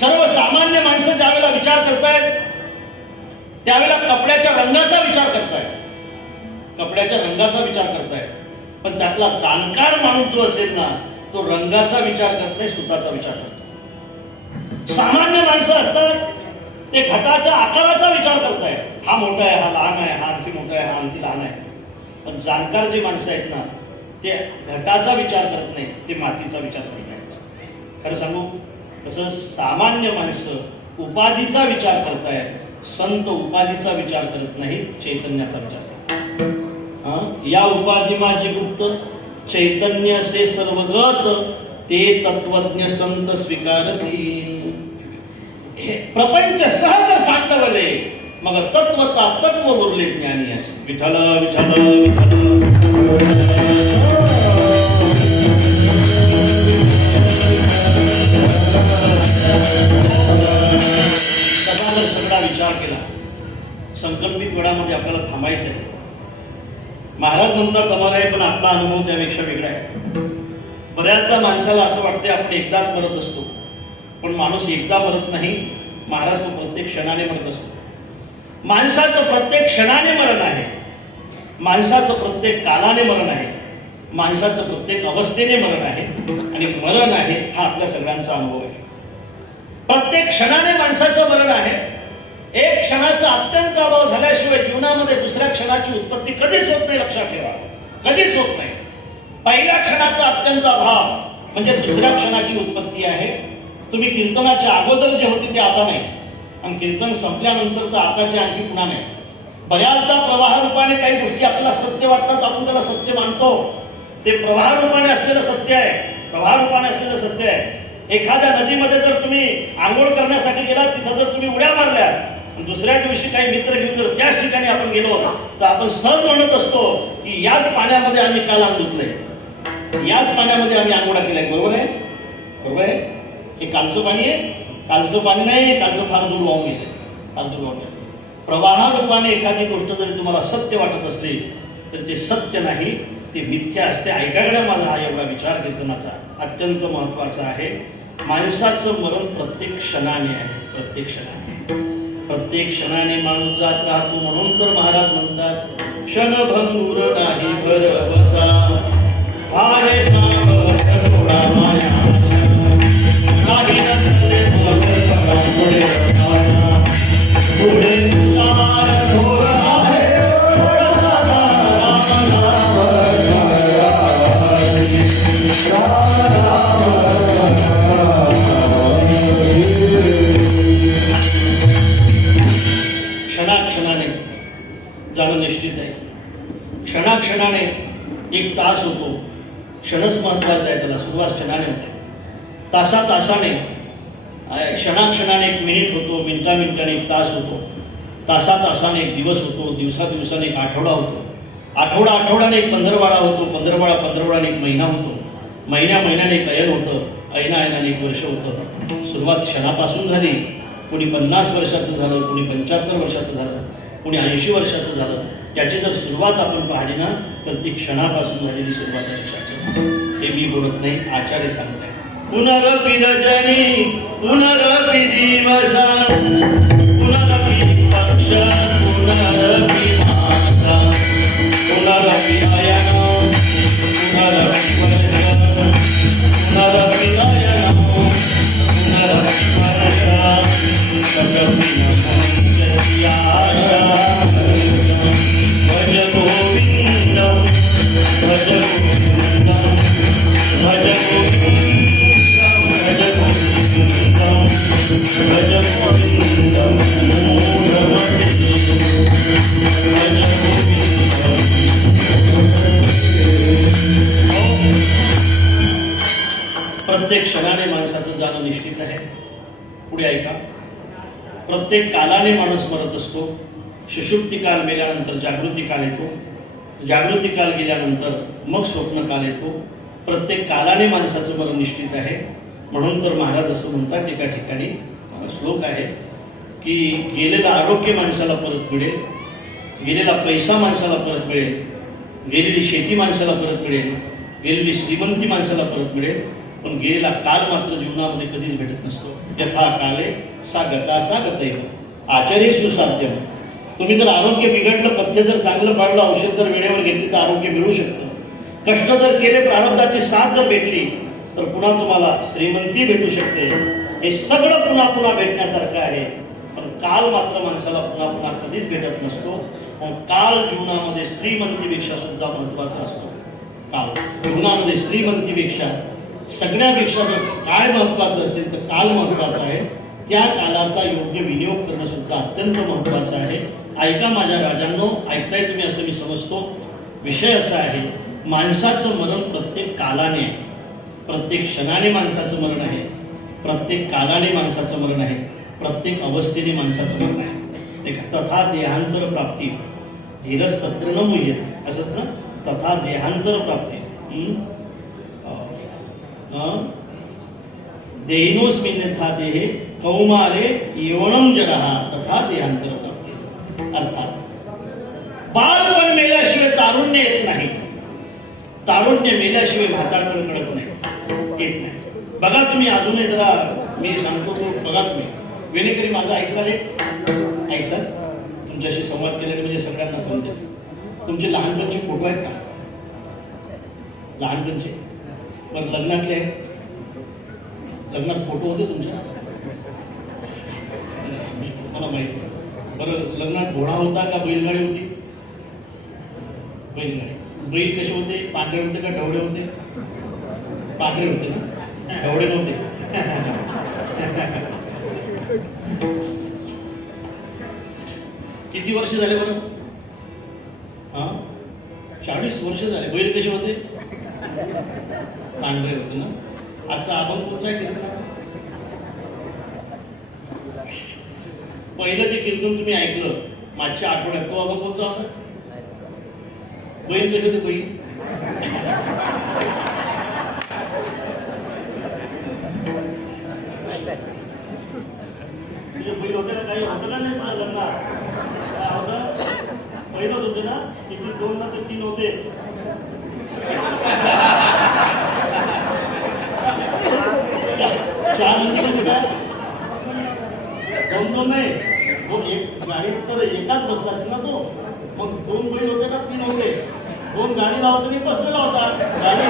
सर्वसामान्य माणसं ज्या वेळेला विचार करतायत त्यावेळेला कपड्याच्या रंगाचा विचार करतायत. कपड्याच्या रंगाचा विचार करताय, पण त्यातला जाणकार माणूस जो असेल ना, तो रंगाचा विचार करत नाही, सुताचा विचार करतो. सामान्य माणसं असतात ते घटाच्या आकाराचा विचार करताय, हा मोठा आहे, हा लहान आहे, हा आणखी मोठा आहे, हा आणखी लहान आहे. पण जाणकार जे माणसं आहेत ना, ते घटाचा विचार करत नाही, ते मातीचा विचार करत आहेत. खरं सांगू, तसं सामान्य माणसं उपाधीचा विचार करतायत, संत उपाधीचा विचार करत नाही, चैतन्याचा विचार करतात. या उपाधी माझी गुप्त, चैतन्य से सर्वगत, ते तत्वज्ञ संत स्वीकारती. प्रपंच सहज सांडवले, मग तत्वता तत्व बोलले ज्ञानी असे. विठ्ठल विठ्ठल विठ्ठल. जर सगळा विचार केला, संकल्पित वेळामध्ये आपल्याला थांबायचं आहे. महाराज म्हणतात कमाल आहे, पण आपला अनुभव त्यापेक्षा वेगळा आहे. बऱ्याचदा माणसाला असं वाटते आपण एकदाच मरत असतो, पण माणूस एकदा मरत नाही, महाराज तो प्रत्येक क्षणाने मरत असतो. माणसाचं प्रत्येक क्षणाने मरण आहे, माणसाचं प्रत्येक कालाने मरण आहे, माणसाचं प्रत्येक अवस्थेने मरण आहे, आणि मरण आहे हा आपल्या सगळ्यांचा अनुभव आहे. प्रत्येक क्षणाने माणसाचं मरण आहे. एक क्षणाचा अत्यंत अभाव झाल्याशिवाय जीवनामध्ये दुसऱ्या क्षणाची उत्पत्ती कधीच होत नाही. लक्षात ठेवा, कधीच होत नाही. पहिल्या क्षणाचा अत्यंत अभाव म्हणजे दुसऱ्या क्षणाची उत्पत्ती आहे. तुम्ही कीर्तनाच्या अगोदर जे होते ते आता नाही, आणि कीर्तन संपल्यानंतर तर आताचे आणखी पुन्हा नाही. बऱ्याचदा प्रवाह रूपाने काही गोष्टी आपल्याला सत्य वाटतात, आपण त्याला सत्य मानतो. ते प्रवाह रूपाने असलेलं सत्य आहे, प्रवाह रूपाने असलेलं सत्य आहे. एखाद्या नदीमध्ये जर तुम्ही आंघोळ करण्यासाठी गेला, तिथं जर तुम्ही उड्या मारल्या, दुसऱ्या दिवशी काही मित्र घेऊन जर त्याच ठिकाणी आपण गेलो, तर आपण सहज म्हणत असतो की याच पाण्यामध्ये आम्ही काल अंग धुतलंय, याच पाण्यामध्ये आम्ही आंघोळा केलाय. बरोबर आहे, बरोबर आहे. हे कालचं पाणी आहे, कालचं पाणी नाही, कालचं फार दूर वाहून गेलंय, फार दूर वाहून गेलं. प्रवाह रूपाने एखादी गोष्ट जरी तुम्हाला सत्य वाटत असली तर ते सत्य नाही, ते मिथ्या असते. ऐकायला माझा हा एवढा विचार कीर्तनाचा अत्यंत महत्वाचा आहे. माणसाचं मरण प्रत्येक क्षणाने आहे, प्रत्येक क्षणाने, प्रत्येक क्षणाने माणूस जात राहतो. म्हणून तर महाराज म्हणतात, क्षणभंगुर नाही भरवसा, भारे सागर करुणा माया, काही नसले पुढे पुढे घोर आहे. क्षणाक्षणाने जाणं निश्चित आहे. क्षणाक्षणाने एक तास होतो, क्षणच महत्वाचा आहे, त्याला सुरुवात क्षणाने होते. तासा तासाने, क्षणाक्षणाने एक मिनिट होतो, मिनिटा मिनिटाने एक तास होतो, तासा तासाने एक दिवस होतो, दिवसा दिवसाने एक आठवडा होतो, आठवडा आठवड्याने एक पंधरवाडा होतो, पंधरवाडाने एक महिना होतो, महिन्याने एक अयन होतं, अयनाने एक वर्ष होतं. सुरुवात क्षणापासून झाली. कोणी 50 वर्षाचं झालं, कोणी 75 वर्षाचं झालं, कोणी 80 वर्षाचं झालं. याची जर सुरुवात आपण पाहिली ना, तर ती क्षणापासून झालेली सुरुवात आहे. हे मी बोलत नाही, आचार्य सांगताय. पुनरपि रजनी पुनरपि दिवसा पुनरपि पक्ष पुनरपि मासा पुनरपि अयन पुनरपि वर्ष पुनरपि अयन पुनरपि वर्ष कदापि न आशा. भज गोविंदं भज गोविंदं भज गोविंदं भज गोविंदं भज गोविंदं मूढमते भज गोविंदं. प्रत्येक क्षणाने माणसाचं जाणं निश्चित आहे. पुढे ऐका. प्रत्येक कालाने माणूस मरत असतो. सुषुप्ती काल गेल्यानंतर जागृती काल येतो, जागृती काल गेल्यानंतर मग स्वप्न काल येतो. प्रत्येक कालाने माणसाचं मरण निश्चित आहे. म्हणून तर महाराज असं म्हणतात, एका ठिकाणी श्लोक आहे की गेलेलं आरोग्य माणसाला परत मिळेल, गेलेला पैसा माणसाला परत मिळेल, गेलेली शेती माणसाला परत मिळेल, गेलेली श्रीमंती माणसाला परत मिळेल, पण गेलेला काल मात्र जीवनामध्ये कधीच भेटत नसतो. यथा काले सा गता सा गतैव आचार्येषु साध्यम. तुम्ही जर आरोग्य बिघडलं, पथ्य जर चांगलं पाळलं, औषध जर वेळेवर घेतली तर आरोग्य मिळू शकतं. कष्ट जर केले, प्रारब्धाची साथ जर भेटली तर पुन्हा तुम्हाला श्रीमंती भेटू शकते. हे सगळं पुन्हा पुन्हा भेटण्यासारखं आहे. पण काल मात्र माणसाला पुन्हा पुन्हा कधीच भेटत नसतो. पण काल जीवनामध्ये श्रीमंतीपेक्षा सुद्धा महत्वाचा असतो. काल जीवनामध्ये श्रीमंतीपेक्षा सगळ्यापेक्षा जर काय महत्वाचं असेल तर काल महत्वाचा आहे. त्या कालाचा योग्य विनियोग करणं सुद्धा अत्यंत महत्वाचं आहे. ऐका माझ्या राजांनो, ऐकताय तुम्ही असं मी समजतो. विषय असा आहे, माणसाचं मरण प्रत्येक कालाने आहे, प्रत्येक क्षणाने माणसाचं मरण आहे, प्रत्येक कालाने माणसाचं मरण आहे, प्रत्येक अवस्थेने माणसाचं मरण आहे. तथा देहांतर प्राप्ती धीरस तत्र न मुह्यते, असंच ना. तथा देहांतर प्राप्ती देहिनोस्मिन्यथा देहे कौमारे यवनम जडः तथा देहांतर प्राप्ती. अर्थात बालपण मेल्याशिवाय तारुण्य येत नाही, तारुण्य मेल्याशिवाय म्हातारपण कळत नाही, येत नाही. बघा तुम्ही अजूनही जरा मी सांगतो तो बघा तुम्ही. वेणेकरी माझा ऐकसाल, ऐकसाल तुमच्याशी संवाद केल्याने म्हणजे सगळ्यांना समजेल. तुमचे लहानपणचे फोटो आहेत का? लहानपणचे पण लग्नातले आहेत? लग्नात फोटो होते तुमच्या? मला माहिती. बरं, लग्नात घोडा होता का बैलगाडी होती? बैलगाडी. बैल कसे होते? पांढरे होते का ढवळे होते? पांढरे होते ना, ढवळे नव्हते. किती वर्ष झाले बरं? 40 वर्ष झाले. बैल कसे होते? पांढरे होते ना. आजचा अभंग कोणचा आहे कीर्तन? पहिलं जे कीर्तन तुम्ही ऐकलं मागच्या आठवड्यात, तो अभंग कोणचा होता? बैल कसे होते? बैल तुझे बैल होते ना? काही होतं का नाही मला लग्नात? काय होतं? पहिलंच होते ना. किती 2 ना तर 3 होते. चार म्हणजे काय? 2 नाही, एक गाडीत तर एकाच बसला ना तो. मग 2 बैल होते का 3 होते? 2 गाडी लावतो आणि बसलेला होता गाडी.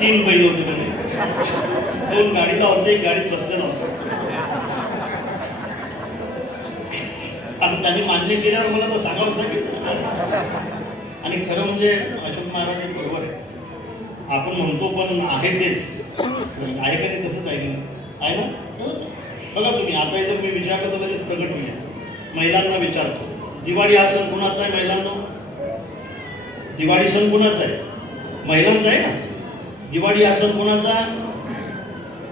3 बैल होते म्हणजे 2 गाडीला होते, एक गाडीत बसलेला होता. आता त्यांनी मान्य केल्यावर मला तर सांगावंच लागेल. आणि खरं म्हणजे अशोक महाराज हे बरोबर आहे. आपण म्हणतो पण आहे तेच आहे का नाही? तसंच आहे ना, आहे ना. बघा तुम्ही आता जर मी विचारलं तर लगेच प्रगट होईल. महिलांना विचारतो, दिवाळी हा सण कुणाचा आहे? महिलांना दिवाळी सण कुणाचा आहे? महिलांचा आहे ना. दिवाळी हा सण कुणाचा?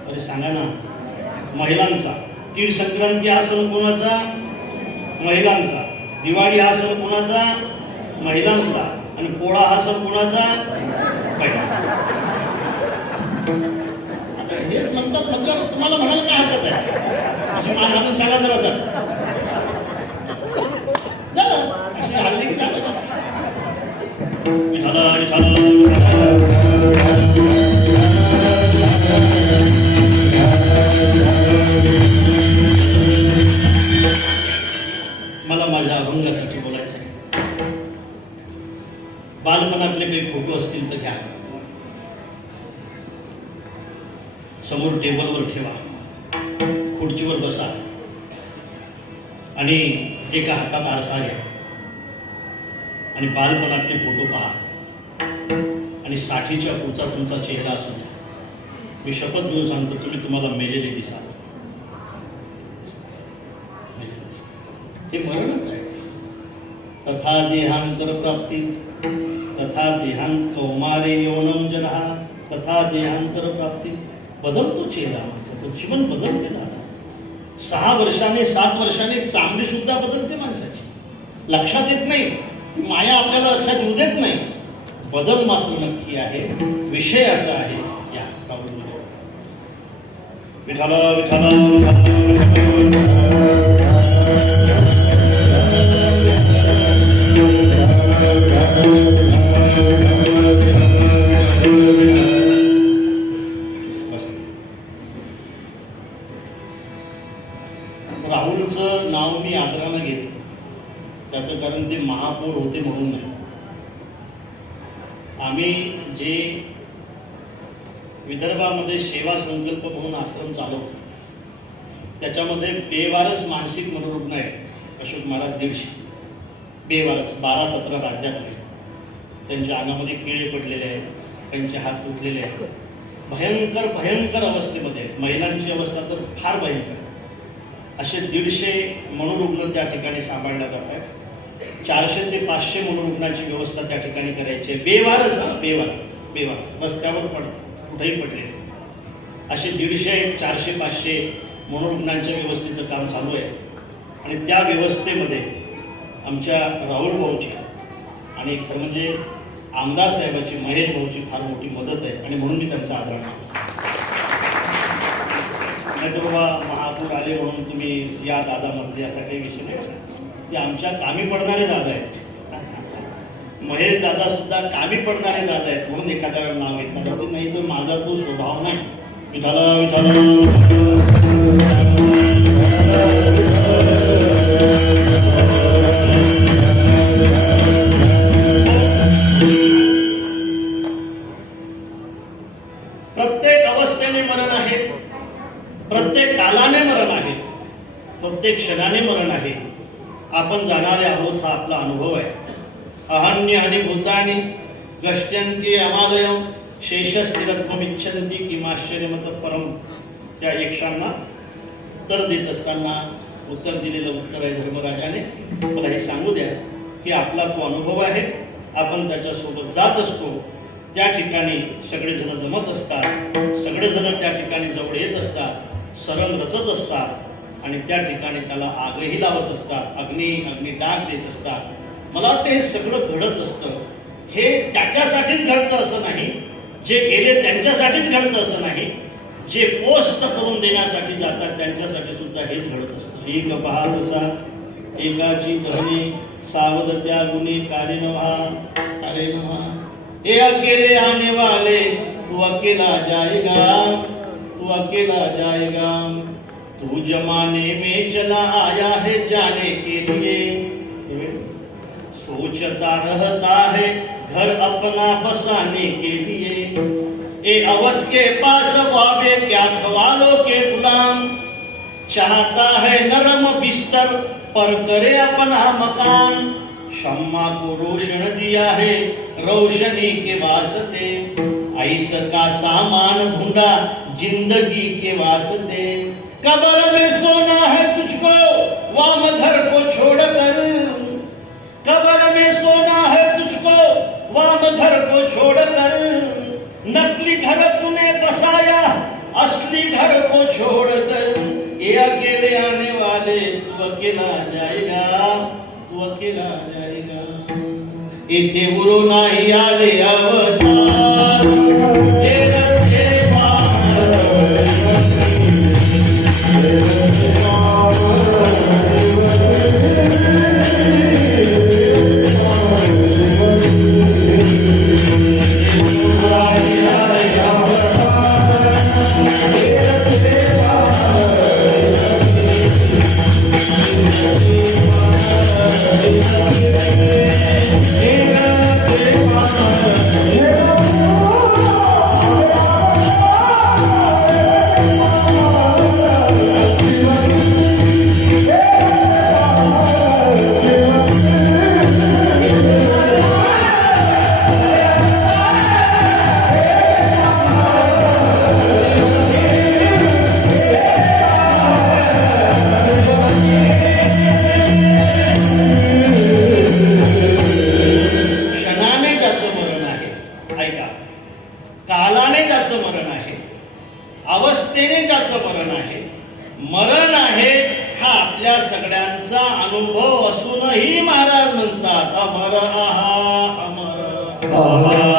अरे सांगा ना, महिलांचा. तीळ संक्रांती हा सण कोणाचा? महिलांचा. दिवाळी हा सण कोणाचा? महिलांचा. आणि पोळा हा सण कोणाचा? महिलांचा. हेच म्हणतात म्हणजे तुम्हाला म्हणायला काय हरकत आहे? अशी आपण सांगा जरा सर अशी हल्ली की झालं. मला माझ्या अभंगासाठी बोलायचं आहे. बालपणातले काही फोटो असतील तर घ्या, समोर टेबलवर ठेवा, खुर्चीवर बसा आणि एका हातात आरसा घ्या आणि बालपणातले फोटो पहा आणि 60च्या पुढचा तुमचा चेहरा असू द्या. मी शपथ घेऊन सांगतो, तुम्हाला मेलेले दिसाल. ते मरणच आहे. तथा देहांतर प्राप्ती तथा देहांत कौमारे यौनम जनहा तथा देहांतर प्राप्ती. बदलतो चेहरा माणसाचं, जीवन बदलते दादा. 6 वर्षाने 7 वर्षाने चांगली सुद्धा बदलते माणसाची. लक्षात येत नाही, माया आपल्याला लक्षात येऊ देत नाही. बदल मात्र नक्की आहे. विषय असा आहे या विठाला विठाला त्याचं कारण ते महापौर होते म्हणून नाही. आम्ही जे विदर्भामध्ये सेवा संकल्प म्हणून आश्रम चालवतो त्याच्यामध्ये बेवारस मानसिक मनोरुग्ण आहेत. अशोक महाराज 150 बेवारस 12-17 राज्यातले. त्यांच्या अंगामध्ये किडे पडलेले आहेत, त्यांचे हात तुटलेले आहेत, भयंकर भयंकर अवस्थेमध्ये आहेत. महिलांची अवस्था तर फार भयंकर. असे 150 मनोरुग्ण त्या ठिकाणी सांभाळल्या जात आहेत. 400 ते 500 मनोरुग्णाची व्यवस्था त्या ठिकाणी करायची आहे. बेवारस बेवारस रस्त्यावर कुठेही पडले असे 150, 400, 500 मनोरुग्णांच्या व्यवस्थेचं काम चालू आहे. आणि त्या व्यवस्थेमध्ये आमच्या राहुल भाऊची आणि खरं म्हणजे आमदार साहेबांची, महेश भाऊची फार मोठी मदत आहे आणि म्हणून मी त्यांचा आदर मानतो. नाही तर बाबा महापौर आले म्हणून तुम्ही या दादामधले असा काही विषय नाही. ते आमच्या कामी पडणारे दादा आहेत. महेश दादा सुद्धा कामी पडणारे दादा आहेत म्हणून एखाद्या वेळेला नाव घेतलं नाही तर माझा तो स्वभाव नाही. विठाला प्रत्येक अवस्थेने मरण आहे, प्रत्येक कालाने मरण आहे, प्रत्येक क्षणाने मरण आहे. आपण जाणारे आहोत हा आपला अनुभव आहे. अहन्य आणि भूतानी गष्ट्यंती अमालयम शेषस्थिरत्वमिच्छन्ति किमाश्चर्यमत परम. त्या यक्षांना उत्तर देत असताना उत्तर दिलेलं उत्तर आहे धर्मराजाने. मला हे सांगू द्या की आपला तो अनुभव आहे. आपण त्याच्यासोबत जात असतो. त्या ठिकाणी सगळेजण जमत असतात, सगळेजण त्या ठिकाणी जवळ येत असतात, सरंग रचत असतात आणि त्या ठिकाणी त्याला आगही लावत असतात, अग्नी डाग देत असतात. मला वाटतं हे सगळं घडत असतं. हे त्याच्यासाठीच घडतं असं नाही, जे गेले त्यांच्यासाठीच घडतं असं नाही, जे पोस्ट करून देण्यासाठी जातात त्यांच्यासाठी सुद्धा हेच घडत असतं. एक पहा एकाची दहने सावध त्या गुणे कारे नव्हा अरे नव्हा. ये अकेले आने वाले तू अकेला जाएगा, तू अकेला जाएगा. तू जमाने में चला आया है जाने के लिए, सोचता रहता है घर अपना बसाने के लिए. ए अवध के पास बाबे क्या ख्वालों के गुलाम, चाहता है नरम बिस्तर पर करे अपना मकान. शम्मा को रोशन दिया है रोशनी के वास्ते, ऐसा का सामान ढूंढा जिंदगी के वास्ते. कब्र में सोना है तुझको वाम घर को छोड़कर, कब्र में सोना है तुझको वाम घर को छोड़कर. नकली घर तूने बसाया असली घर को छोड़कर. ये अकेले आने वाले तू अकेला जाएगा, तू अकेला जाएगा. इथे गुरु नाही आले अवतार, कालाने ज्याचं मरण आहे, अवस्थेने ज्याचं मरण आहे. मरण आहे हा आपल्या सगळ्यांचा अनुभव असूनही महाराज म्हणतात अमर आहा अमर आहा.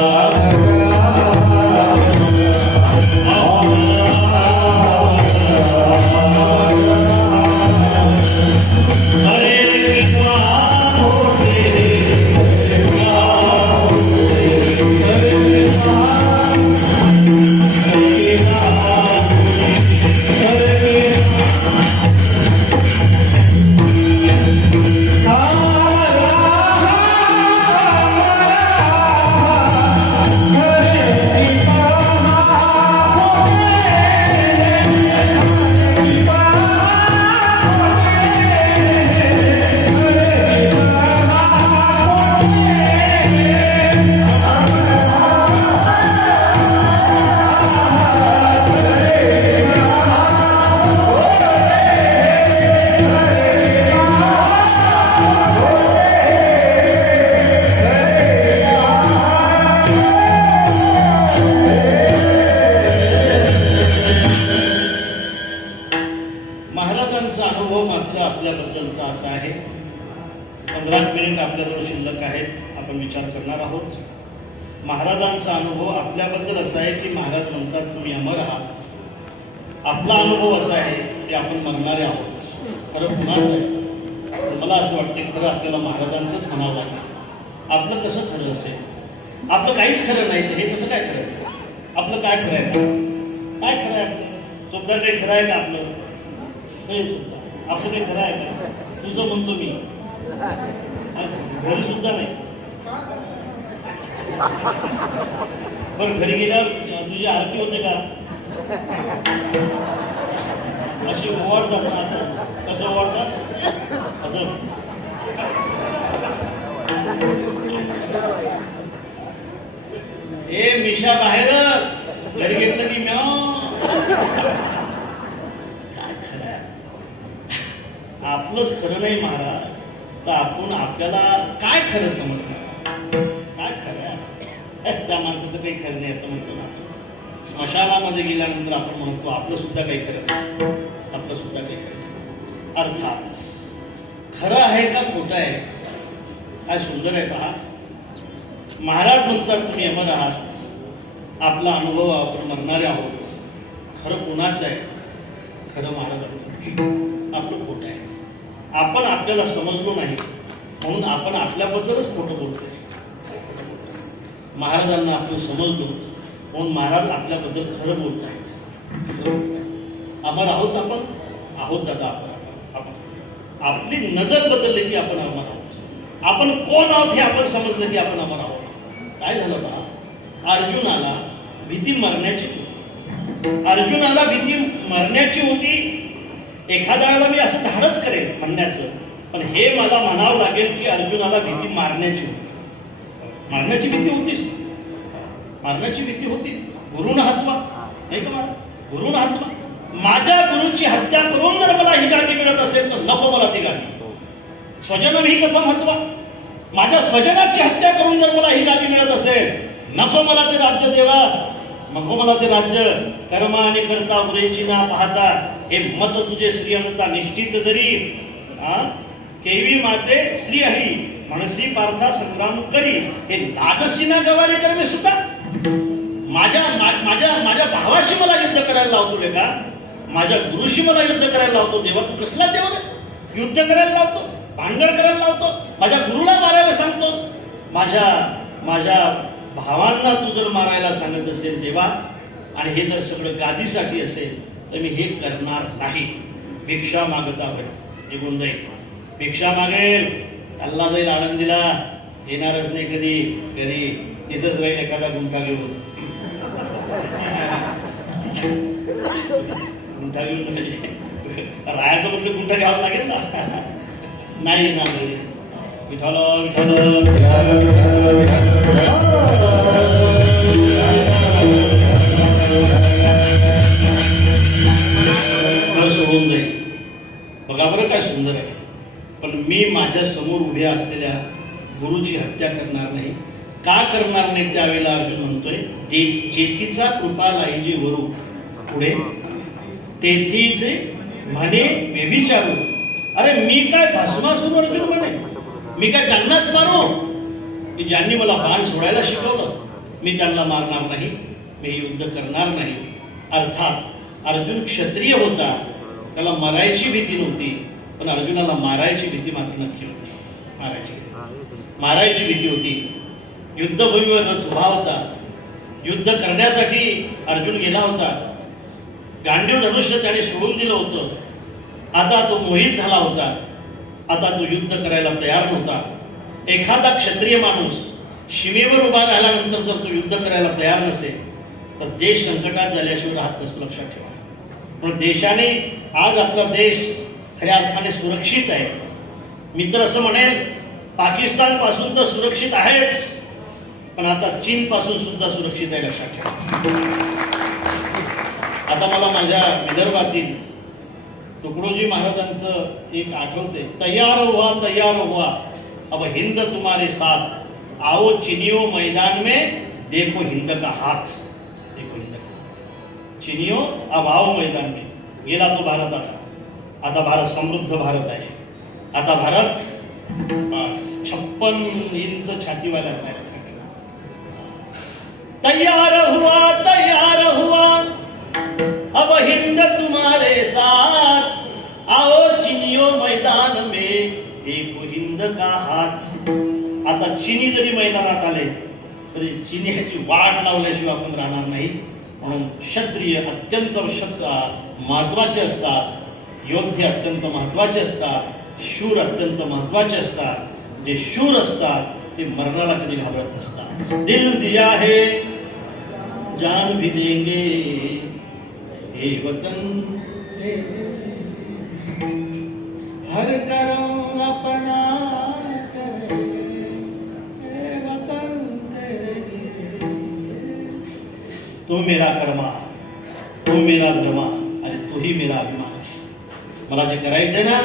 15 मिनिट आपल्याजवळ शिल्लक आहेत. आपण विचार करणार आहोत. महाराजांचा अनुभव आपल्याबद्दल असा आहे की महाराज म्हणतात तुम्ही अमर आहात. आपला अनुभव असा आहे की आपण मरणारे आहोत. खरं कुणाचं आहे? मला असं वाटतं खरं आपल्याला महाराजांचंच म्हणावं लागेल. आपलं कसं खरं असेल? आपलं काहीच खरं नाही तर हे कसं काय खरं असेल? आपलं काय खरं आहे? काय खरं आहे आपलं? चोपदार काही खरं आहे का आपलं? आपलं काही खरं आहे का? तुझं म्हणतो मी घरी सुद्धा नाही. बरं घरी गेल्यावर तुझी आरती होते का? अशी ओवाळतात ना. असं कसं ओवाळतात? असं हे मिशा बाहेरच घरी घेतलं की काय खरं आहे? आपलंच खरं नाही महाराज तर आपण आपल्याला काय खरं समजणार? काय खरं आहे? त्या माणसाचं काही खरं नाही असं म्हणतो ना. स्मशानामध्ये गेल्यानंतर आपण म्हणतो आपलं सुद्धा काही खरं नाही. आपलं सुद्धा काही खरं नाही. अर्थात खरं आहे का खोटं आहे? काय सुंदर आहे पहा. महाराज म्हणतात तुम्ही अमर आहात. आपला अनुभव आपण मरणारे आहोत. खरं कोणाचं आहे? खरं महाराजांचं. आपलं खोटं आहे. आपण आपल्याला समजलो नाही म्हणून आपण आपल्याबद्दलच खोटं बोलतोय. महाराजांना आपण समजलो म्हणून महाराज आपल्याबद्दल खरं बोलतायत. अमर आहोत आपण. आहोत दादा आपण. आपली नजर बदलली की आपण अमर आहोत. आपण कोण आहोत हे आपण समजलं की आपण अमर आहोत. काय झालं बा? अर्जुनाला भीती मरण्याचीच होती. अर्जुनाला भीती मरण्याची होती. एखाद्या वेळेला मी असं धाडच करेन म्हणण्याचं पण हे मला म्हणावं लागेल की अर्जुनाला भीती मारण्याची होती. मारण्याची भीती होतीच. मारण्याची भीती होती. गुरुन हत्वा हे का मला गुरुन हत्वा. माझ्या गुरुची हत्या करून जर मला ही गादी मिळत असेल तर नको मला ती गादी. स्वजनम ही कथम हत्वा. माझ्या स्वजनाची हत्या करून जर मला ही गादी मिळत असेल नको मला ते राज्य देवा. नको मला ते राज्य. कर्म आणि करता उरेची ना पाहता हे मत तुझे श्री अनंता निश्चित जरी केवी माते श्री हरी म्हणसी पार्था संग्राम करी. हे लाजशी ना गवारी कर्मे सुद्धा. माझ्या माझ्या माझ्या भावाशी मला युद्ध करायला लावतो का? माझ्या गुरुशी मला युद्ध करायला लावतो. देवा तू कसला देव रे? युद्ध करायला लावतो. भांडण करायला लावतो. माझ्या गुरुला मारायला सांगतो. माझ्या भावांना तू जर मारायला सांगत असेल देवा आणि हे जर सगळं गादीसाठी असेल तर मी हे करणार नाही. भिक्षा मागता भर निघून जाईल. भिक्षा मागेल चालला जाईल आनंदीला. येणारच नाही कधी घरी. तिथंच राहील एखादा गुंठा घेऊन. गुंठा घेऊन राहायचं म्हणजे गुंठा घ्यावा लागेल ना. नाही ना विठाल होऊन जाईल. बघा बरं काय सुंदर आहे. पण मी माझ्या समोर उभ्या असलेल्या गुरुची हत्या करणार नाही. का करणार नाही त्यावेळेला अर्जुन म्हणतोय जेथीचा कृपा लाईजी वरू पुढे तेथीचे म्हणे व्यभिचारू. अरे मी काय भस्मासूर अर्जुन म्हणे? मी काय त्यांनाच मारू की ज्यांनी मला बाण सोडायला शिकवलं? मी त्यांना मारणार नाही. मी युद्ध करणार नाही. अर्थात अर्जुन क्षत्रिय होता. त्याला मरायची भीती नव्हती पण अर्जुनाला मारायची भीती मात्र नक्की होती. मारायची भीती होती. युद्धभूमीवर रथ उभा होता. युद्ध करण्यासाठी अर्जुन गेला होता. गांडीव धनुष्य त्याने सोडून दिलं होतं. आता तो मोहित झाला होता. आता तो युद्ध करायला तयार नव्हता. एखादा क्षत्रिय माणूस सीमेवर उभा राहिल्यानंतर जर तो युद्ध करायला तयार नसेल तर देश संकटात झाल्याशिवाय राहत नसतो. लक्षात ठेवा. म्हणून देशाने आज आपला देश खऱ्या अर्थाने सुरक्षित आहे. मी तर असं म्हणेल पाकिस्तान पासून तर सुरक्षित आहेच पण आता चीन पासून सुद्धा सुरक्षित आहे. लक्षात ठेवा. आता मला माझ्या विदर्भातील तुकडोजी महाराजांचं एक आठवते. तैयार हुआ अब हिंद तुम्हारे साथ आओ चीनियो मैदान में देखो हिंद का हाथ. देखो हिंद का हाथ. चीनियो अब आओ मैदान में. गेला तो भारत. आता भारत समृद्ध भारत आहे. आता भारत बस 56 इंच छातीवाल्याचा आहे. तैयार हुआ अब हिंद तुम्हारे साथ आओ चिनियो मैदान में देखो हिंद का हात. आता चिनी जरी मैदानात आले तरी चिन्याची वाट लावल्याशिवाय आपण राहणार नाही. म्हणून क्षत्रिय अत्यंत महत्वाचे असतात, योद्धे अत्यंत महत्वाचे असतात, शूर अत्यंत महत्वाचे असतात. जे शूर असतात ते मरणाला कधी घाबरत नसतात. दिल दिया है जान भी देंगे हे वतन हर करम अपना करे, हे वतन तेरे लिए. तो मेरा कर्मा, तो मेरा धर्मा आणि तोही मेरा अभिमान आहे. मला जे करायचंय ना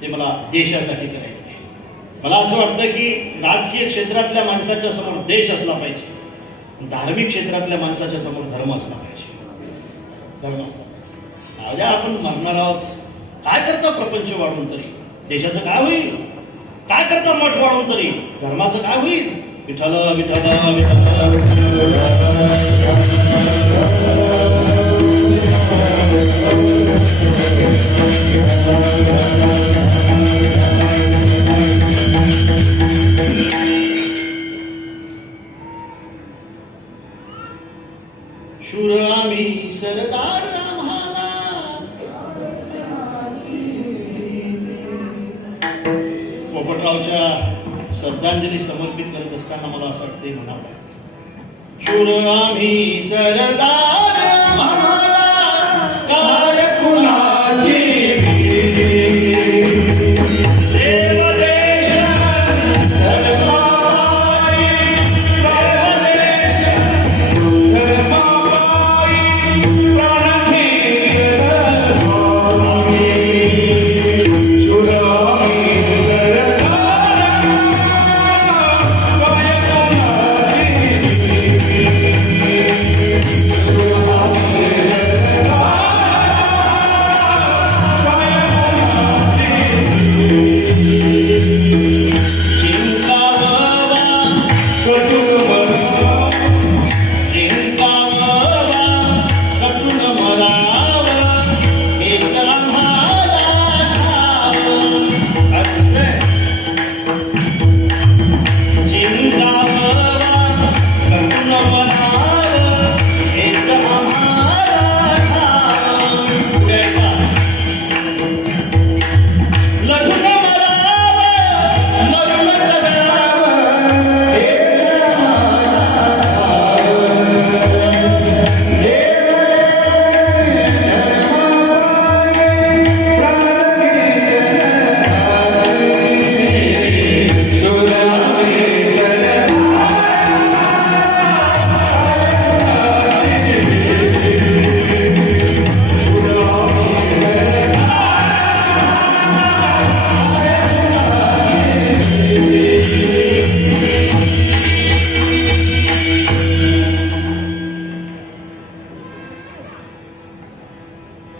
ते मला देशासाठी करायचं आहे. मला असं वाटतं की राजकीय क्षेत्रातल्या माणसाच्या समोर देश असला पाहिजे, धार्मिक क्षेत्रातल्या माणसाच्या समोर धर्म असला पाहिजे. धर्म असला पाहिजे. आज आपण मरणार आहोत, काय करता प्रपंच वाढून तरी देशाचं काय होईल? काय करता मठ वाढून तरी धर्माचं काय होईल? विठ्ठल विठ्ठल विठ्ठल. शूर आम्ही सरदार आम्हाला पोपटरावच्या श्रद्धांजली समर्पित करत असताना मला असं वाटते म्हणावं, शूर आम्ही सरदार आम्हाला काय कुणाची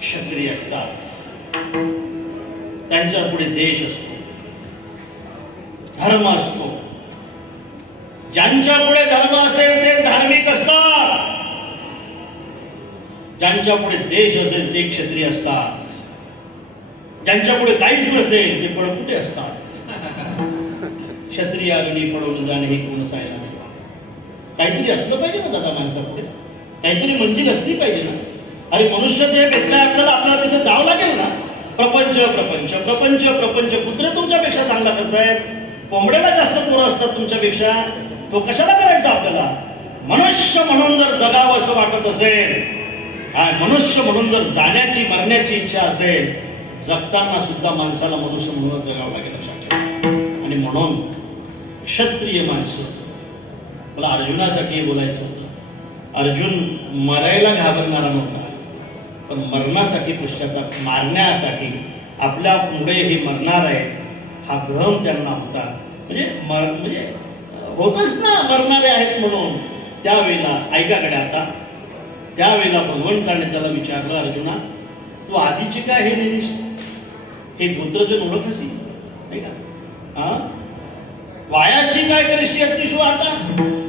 क्षत्रिय असतात, त्यांच्या पुढे देश असतो, धर्म असतो. ज्यांच्या पुढे धर्म असेल ते धार्मिक असतात, ज्यांच्या पुढे देश असेल ते क्षत्रिय असतात. ज्यांच्या पुढे काहीच नसेल ते पुढे कुठे असतात? क्षत्रिय अग्नी पडून जाणे हे कोण सायला नाही. काहीतरी असलं पाहिजे ना दादा माणसापुढे, काहीतरी मंजिल असली पाहिजे ना. अरे मनुष्य देह भेटलाय आपल्याला, आपल्याला तिथे जावं लागेल ना. प्रपंच प्रपंच प्रपंच प्रपंच. कुत्रे तुमच्यापेक्षा चांगला करतायत, कोंबड्याला जास्त पोरं असतात तुमच्यापेक्षा, तो कशाला करायचा आपल्याला? मनुष्य म्हणून जर जगावं असं वाटत असेल, मनुष्य म्हणून जर जाण्याची मरण्याची इच्छा असेल, जगताना सुद्धा माणसाला मनुष्य म्हणूनच जगावं लागेल लक्षात ठेवा. आणि म्हणून क्षत्रिय माणसं, मला अर्जुनासाठी बोलायचं होतं. अर्जुन मरायला घाबरणारा नव्हता, पण मरणासाठी पश्चाताप, मारण्यासाठी आपल्या मुळे हे मरणार आहे हा भ्रम त्यांना होता. म्हणजे होतच ना मरणारे आहेत म्हणून. त्यावेळेला ऐकाकडे आता त्यावेळेला भगवंताने त्याला विचारलं, अर्जुना तू आधीची काय हे नेलीस? हे गोत्रजन ओळख असेल नाही का? हा वायाची काय करशी अतिशो आता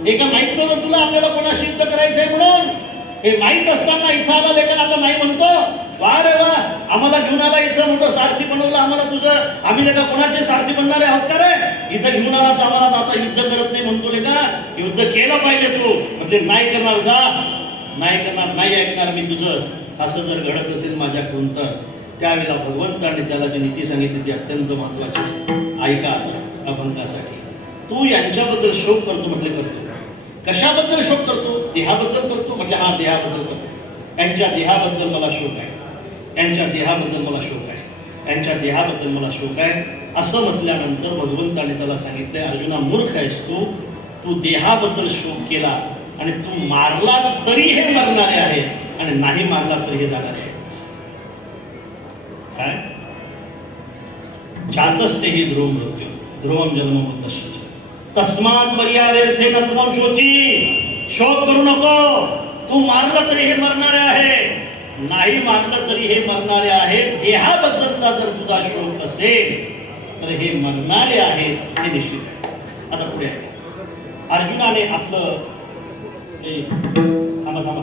एका माहित नव्हतं तुला आपल्याला कोणाशी युद्ध करायचंय म्हणून हे माहित असताना इथं आला लेखन आता नाही म्हणतो वा रे वा आम्हाला घेऊन आला इथं म्हणतो सारथी बनवलं आम्हाला तुझं आम्ही लेखा कोणाचे सारथी बनणारे आहोत का रे इथं घेऊन आला तर आम्हाला आता युद्ध करत नाही म्हणतो लेखा युद्ध केलं पाहिजे तू म्हणजे नाही करणार जा नाही करणार नाही ऐकणार मी तुझं असं जर घडत असेल माझ्याकडून तर त्यावेळेला भगवंताने त्याला जी नीती सांगितली ती अत्यंत महत्वाची ऐका आता अभंगासाठी तू यांच्याबद्दल शोक करतो म्हटले करतो कशाबद्दल शोक करतो देहाबद्दल करतो म्हटले हा देहाबद्दल करतो यांच्या देहाबद्दल मला शोक आहे यांच्या देहाबद्दल मला शोक आहे यांच्या देहाबद्दल मला शोक आहे असं म्हटल्यानंतर भगवंताने त्याला सांगितले अर्जुना मूर्ख आहेस तू देहाबद्दल शोक केला आणि तू मारला तरी हे मरणारे आहेत आणि नाही मारला तरी हे जाणारे आहेत काय जातस्य हि ध्रुव मृत्यू ध्रुवम जन्ममृतस्य तस्मात पर्यावेर्थे न त्वं शोची शोक करू नको तू मारलं तरी हे मरणारे आहे नाही मारलं तरी हे मरणारे आहेत देहाबद्दलचा जर तुझा शोक असेल तर हे मरणारे आहेत हे निश्चित आहे आता पुढे आहे अर्जुनाने आपलं थांबा थांबा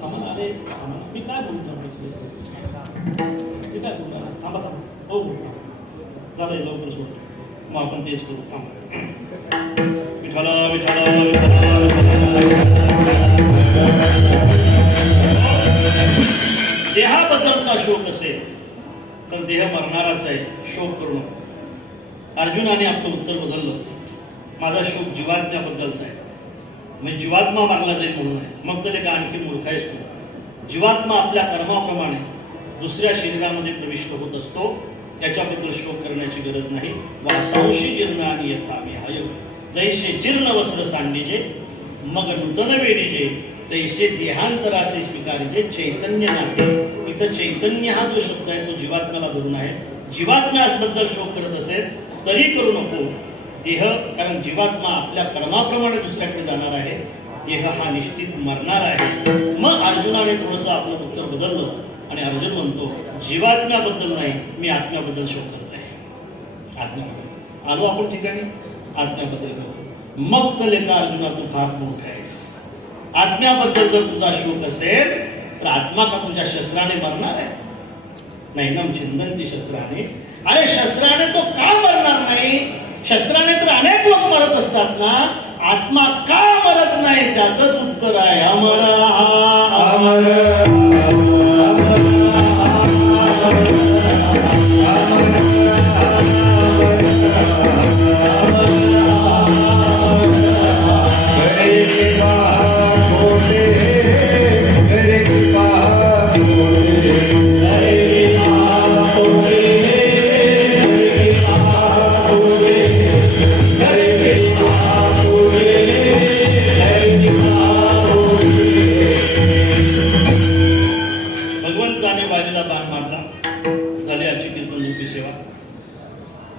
थांबा अरे थांबा मी काय बोलतो मी काय बोलणार थांबा थांबा हो झालंय लवकर सोड मग आपण तेच करू थांबा विठाला विठाला देहाबद्दलचा शोक असेल तर देह मरणाराच आहे शोक करू नको अर्जुनाने आपलं उत्तर बदललं माझा शोक जीवात्म्याबद्दलचा आहे म्हणजे जीवात्मा मारला जाईल म्हणून आहे मग तरी का आणखी मूर्ख आहेस तू जीवात्मा आपल्या कर्माप्रमाणे दुसऱ्या शरीरामध्ये प्रविष्ट होत असतो याच्याबद्दल शोक करण्याची गरज नाही वासांशी जीर्ण आणि यथामी हाय जैसे जीर्ण वस्त्र सांडीजे मग नूतन वेडीजे तैसे देहांतराचे स्वीकारीजे चैतन्य नाते इथं चैतन्य हा जो शब्द आहे तो जीवात्म्याला धरून आहे जीवात्म्याबद्दल शोक करत असेल तरी करू नको देह कारण जीवात्मा आपल्या कर्माप्रमाणे दुसऱ्याकडे जाणार आहे देह हा निश्चित मरणार आहे मग अर्जुनाने थोडंसं आपलं उत्तर बदललं आणि अर्जुन म्हणतो जीवात्म्याबद्दल नाही मी आत्म्याबद्दल शोक करत आहे आत्म्याबद्दल आलो आपण ठिकाणी आत्म्याबद्दल करतो मग तर लेखा अर्जुना तू फार मूर्ख आहेस आत्म्याबद्दल जर तुझा शोक असेल तर आत्मा का तुझ्या शस्त्राने मरणार आहे नाही ना चिंतनती शस्त्राने अरे शस्त्राने तो का मरणार नाही शस्त्राने तर अनेक लोक मरत असतात ना आत्मा का मरत नाही त्याच उत्तर आहे अमर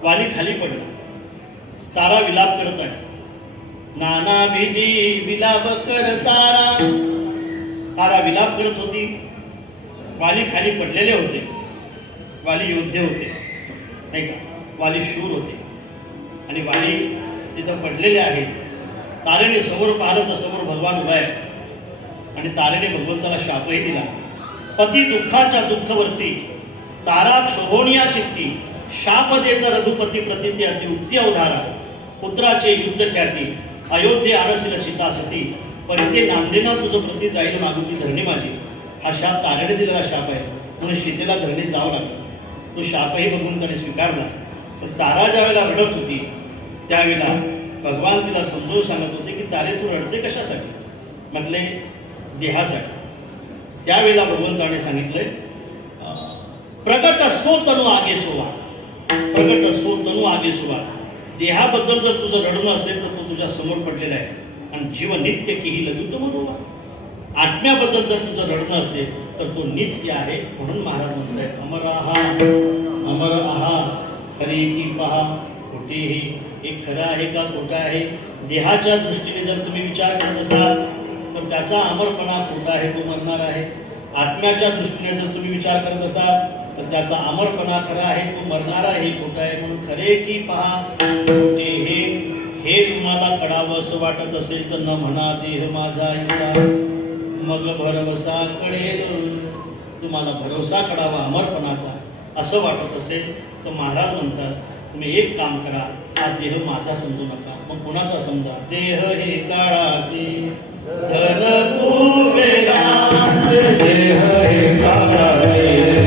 वाली खाली पडला तारा विलाप करत आहे नाना विधी विलाप कर तारा विलाप करत होती वाली खाली पडलेले होते वाली योद्धे होते नाही का वाली शूर होते आणि वाली तिथं पडलेले आहेत तारेने समोर पाहिलं तर समोर भगवान उभा आहे आणि तारेने भगवंताला शापही दिला पती दुःखाच्या दुःखवरती तारा शोभोनिया चित्ती शाप देत रघुपती प्रतिती अतिउक्ती अवधारा पुत्राचे युद्ध ख्याती अयोध्ये आणसील सीता सती परिते नांदेना तुझं प्रती जाईल मागुती धरणी माझी हा शाप तारेने दिलेला शाप आहे म्हणून सीतेला धरणीत जावं लागलं तो शापही बघून त्याने स्वीकारला पण तारा ज्या वेळेला रडत होती त्यावेळेला भगवान तिला समजून सांगत होते की तारे तू रडते कशासाठी म्हटले देहासाठी त्यावेळेला भगवंताने सांगितलंय प्रगट असो तनु आगे सोवा प्रगट असो तनु आगे सोवा देहाबद्दल जर तुझं रडणं असेल तर तो तुझ्या समोर पडलेला आहे आणि जीव नित्य किही लघुत मनोवा आत्म्याबद्दल जर तुझं रडणं असेल तर तो नित्य आहे म्हणून महाराज म्हणतात अमर आहा खरी की पहा खोटेही हे खरं आहे का खोटं आहे देहाच्या दृष्टीने जर तुम्ही विचार करत असाल तर त्याचा अमरपणा खोटा आहे तो मरणार आहे आत्म्याच्या दृष्टीने जर तुम्ही विचार करत असाल तर त्याचा अमरपणा खरा आहे, तो मरणारा हे खोटं आहे. म्हणून खरे की पहा खोटे हे तुम्हाला कळावं असं वाटत असेल तर न म्हणा देह माझा ऐसा मग भरवसा कळेल. तुम्हाला भरोसा कळावा अमरपणाचा असं वाटत असेल तर महाराज म्हणतात तुम्ही एक काम करा, हा देह माझा समजू नका. मग कोणाचा समजा? देह हे काळाचे धन कुबेराचे, देह हे काळाचे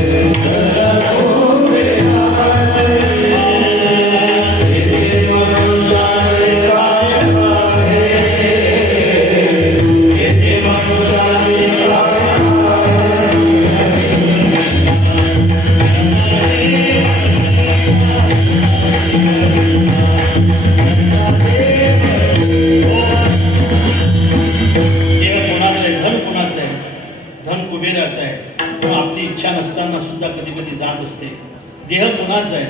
धन कुबेराचे. आपली इच्छा नसताना सुद्धा कधी कधी जात असते. देह कोणाचा आहे?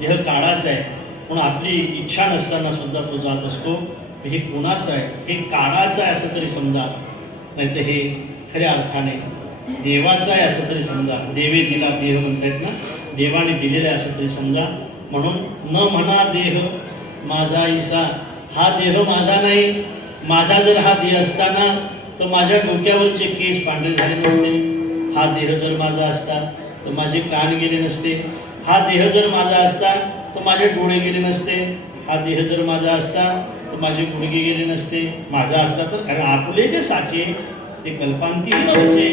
देह काळाचा आहे, पण आपली इच्छा नसताना सुद्धा तो जात असतो. हे कोणाचं आहे? हे काळाचं आहे असं तरी समजा, नाहीतर हे खऱ्या अर्थाने देवाचा आहे असं तरी समजा. देवे दिला देह म्हणतात ना, देवाने दिलेला आहे असं तरी समजा. म्हणून न म्हणा देह माझा ईसा, हा देह माझा नाही. माझा जर हा देह असताना तर माझ्या डोक्यावरचे केस पांढरे झाले नसते. हा देह जर माझा असता तर माझे कान गेले नसते. हा देह जर माझा असता तर माझे डोळे गेले नसते. हा देह जर माझा असता तर माझे गुडघे गेले नसते. माझा असता तर कारण आपले जे साचे ते कल्पांतीही नव्हते.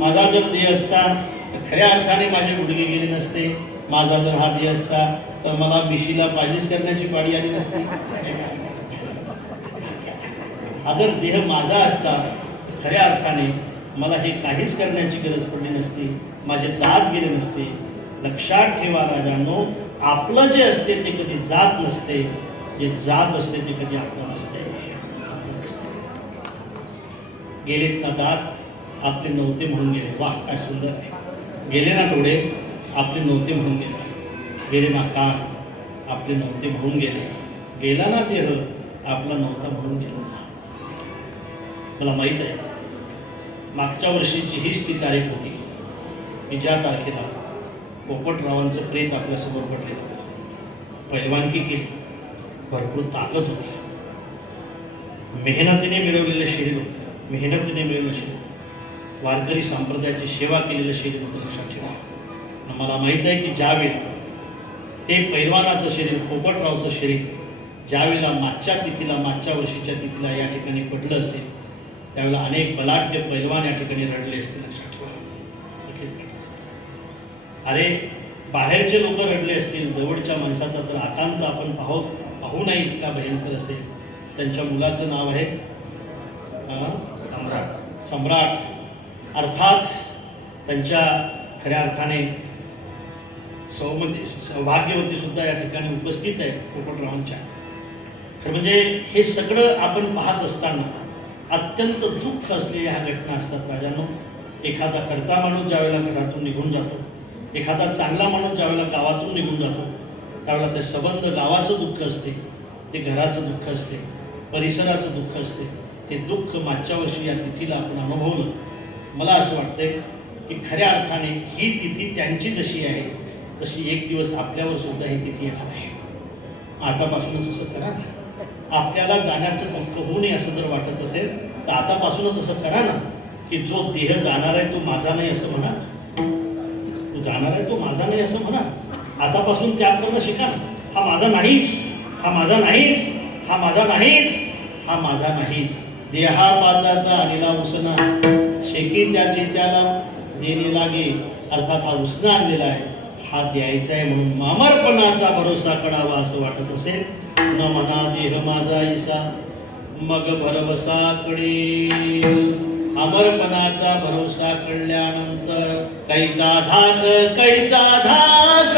माझा जर देह असता तर खऱ्या अर्थाने माझे गुडघे गेले नसते. माझा जर हा देह असता तर मला मिशीला पाजीच करण्याची पाळी आली नसती. हा जर देह माझा असता खऱ्या अर्थाने मला हे काहीच करण्याची गरज पडली नसती. माझे दात गेले नसते. लक्षात ठेवा राजांनो, आपलं जे असते ते कधी जात नसते, जे जात असते ते कधी आपलं नसते. गेलेत ना दात आपले नव्हते म्हणून गेले. वा काय सुंदर आहे. गेले ना डोळे आपले नव्हते म्हणून गेले. गेले ना कान आपले नव्हते म्हणून गेले. गेला ना देह आपला नव्हता म्हणून गेला. मला माहीत आहे मागच्या वर्षीची हीच ती तारीख होती की ज्या तारखेला पोपटरावांचं प्रेत आपल्यासमोर पडलेलं होतं. पैलवानकी केली, भरपूर ताकद होती, मेहनतीने मिळवलेलं शरीर होतं, मेहनतीने मिळवलेलं शरीर होतं, वारकरी संप्रदायाची सेवा केलेलं शरीर होतं. लक्षात ठेवा. मला माहीत आहे की ज्यावेळेला ते पैलवानाचं शरीर, पोपटरावचं शरीर ज्यावेळेला मागच्या तिथीला, मागच्या वर्षीच्या तिथीला या ठिकाणी पडलं असेल त्यावेळेला अनेक बलाढ्य पैलवान या ठिकाणी रडले असतील. लक्षात ठेवा. अरे बाहेरचे लोक रडले असतील, जवळच्या माणसाचा तर आकांत आपण पाहू नाही इतका भयंकर असेल. त्यांच्या मुलाचं नाव आहे सम्राट. अर्थात त्यांच्या खऱ्या अर्थाने सौभाग्यवती सुद्धा या ठिकाणी उपस्थित आहे पोपटरावांच्या. खरं म्हणजे हे सगळं आपण पाहत असताना अत्यंत दुःख असलेल्या ह्या घटना असतात राजांनो. एखादा करता माणूस ज्यावेळेला घरातून निघून जातो, एखादा चांगला माणूस ज्यावेळेला गावातून निघून जातो त्यावेळेला ते संबंध गावाचं दुःख असते, ते घराचं दुःख असते, परिसराचं दुःख असते. हे दुःख मागच्या वर्षी या तिथीला आपण अनुभवलं. मला असं वाटतंय की खऱ्या अर्थाने ही तिथी त्यांची जशी आहे तशी एक दिवस आपल्यावर सुद्धा ही तिथी येणार आहे. आतापासूनच असं करा ना. आपल्याला जाण्याचं दुःख होऊ नये असं जर वाटत असेल तर आतापासूनच असं करा ना की जो देह जाणार आहे तो माझा नाही असं म्हणा. तो जाणार आहे तो माझा नाही असं म्हणा. आतापासून त्याग करणं शिका. हा माझा नाहीच, हा माझा नाहीच, हा माझा नाहीच, हा माझा नाहीच. देहा पाचाचा आणलेला उसना शेकी त्याची त्याला देणे लागे. अर्थात हा उसना आणलेला आहे, हा द्यायचा आहे. म्हणून अमरपणाचा भरोसा करावा असं वाटत असेल न म्हणा देह माझा ईसा मग भरवसाकडे. अमरपणाचा भरोसा कळल्यानंतर कैचा धाक, कैचा धाक,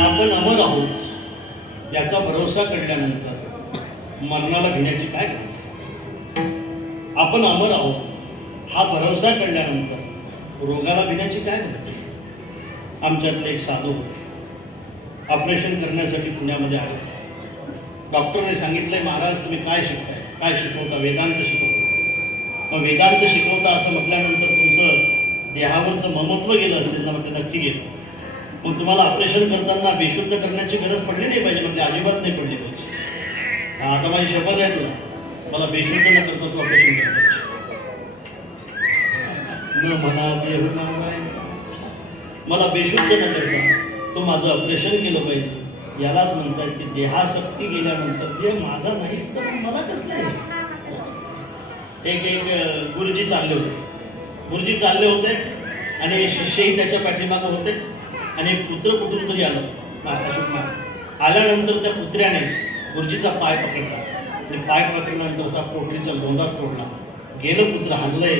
आपण अमर आहोत याचा भरोसा कळल्यानंतर मरणाला भिण्याची काय गरज आहे? आपण अमर आहोत हा भरोसा कळल्यानंतर रोगाला भिण्याची काय गरज आहे? आमच्यातले एक साधू होते, ऑपरेशन करण्यासाठी पुण्यामध्ये आले होते. डॉक्टरने सांगितलंय, महाराज तुम्ही काय शिकताय, काय शिकवता? वेदांत शिकवतो. मग वेदांत शिकवता असं म्हटल्यानंतर तुमचं देहावरचं ममत्व गेलं असेल ना? म्हटलं नक्की गेलं. मग तुम्हाला ऑपरेशन करताना बेशुद्ध करण्याची गरज पडली नाही पाहिजे? म्हटले अजिबात नाही पडली पाहिजे. आता माझी शपथ आहे तुला, मला बेशुद्ध न करता तू ऑपरेशन करायचं. न म्हणा देह मागायचा, मला बेशुद्ध न करता तो माझं ऑपरेशन केलं पाहिजे. यालाच म्हणतात की देहासक्ती गेल्यानंतर देह माझा नाहीच तर मला कसलं आहे? एक गुरुजी चालले होते आणि शिष्यही त्याच्या पाठीमागं होते आणि एक कुत्रं कुठून तरी आलं अशोक आल्यानंतर त्या कुत्र्याने गुरुजीचा पाय पकडला आणि पाय पकडल्यानंतर असा पोटलीचा गोंदा सोडला. गेलं कुत्रं, हल्लंय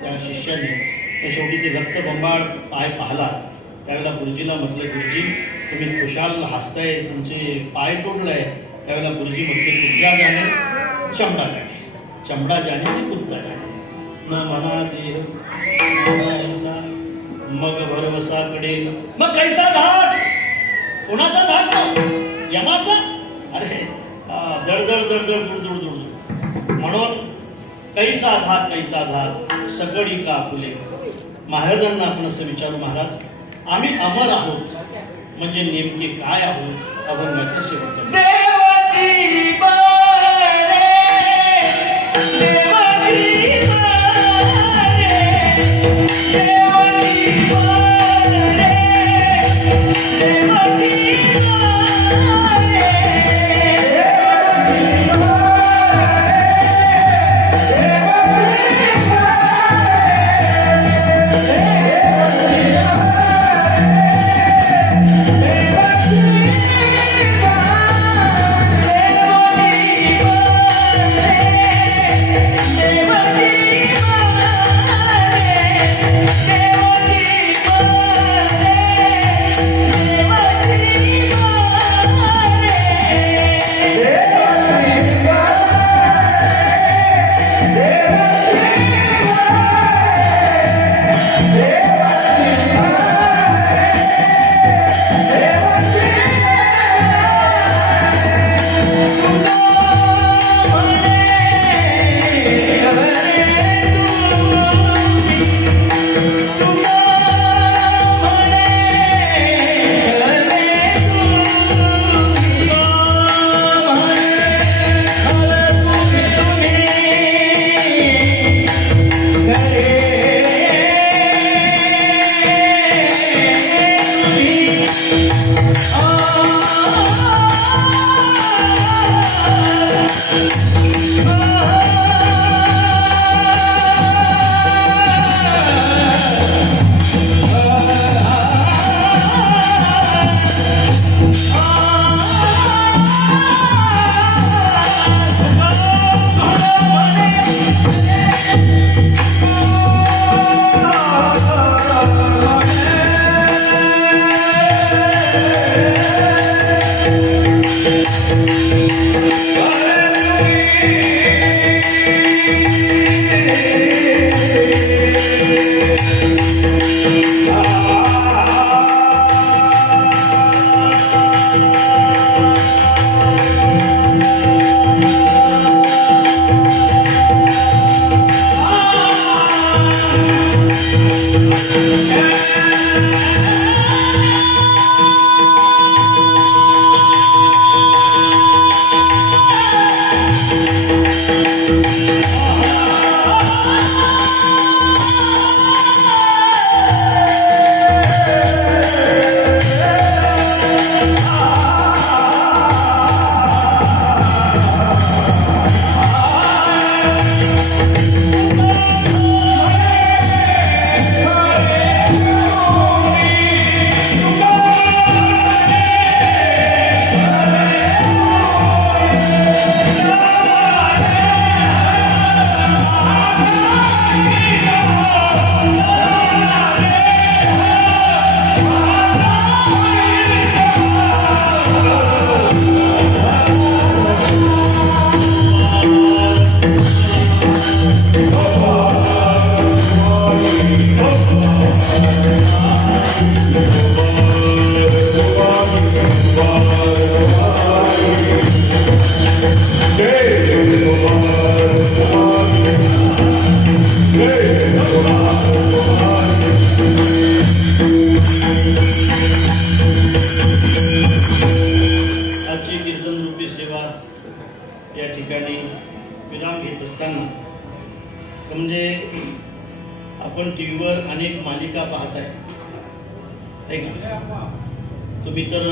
त्या शिष्याने. शेवटी ते रक्तबंबाळ पाय पाहला. त्यावेळेला गुरुजीला म्हटलं, गुरुजी तुम्ही खुशाल हसताय, तुमचे पाय तोडलाय. त्यावेळेला गुरुजी म्हटले, कुत्रा जाणे चमडा जाणे, चमडा जाणे आणि कुत्ता जाणे. न म्हणा देह मग भरवसा कडेल. मग कैसा धाक? कोणाचा धाक? यमाचा? अरे दडदड दडदड दुडदुड दुडदुड. म्हणून कैसा धाक सकडी का फुले. महाराजांना आपण असं विचारू, महाराज आम्ही अमर आहोत म्हणजे नेमके काय आहोत? अभंगाच्या शेवटच्या आजची कीर्तन रूपी सेवा या ठिकाणी विराम घेत असताना म्हणजे आपण टी व्हीवर अनेक मालिका पाहताय, नाही का? तुम्ही तर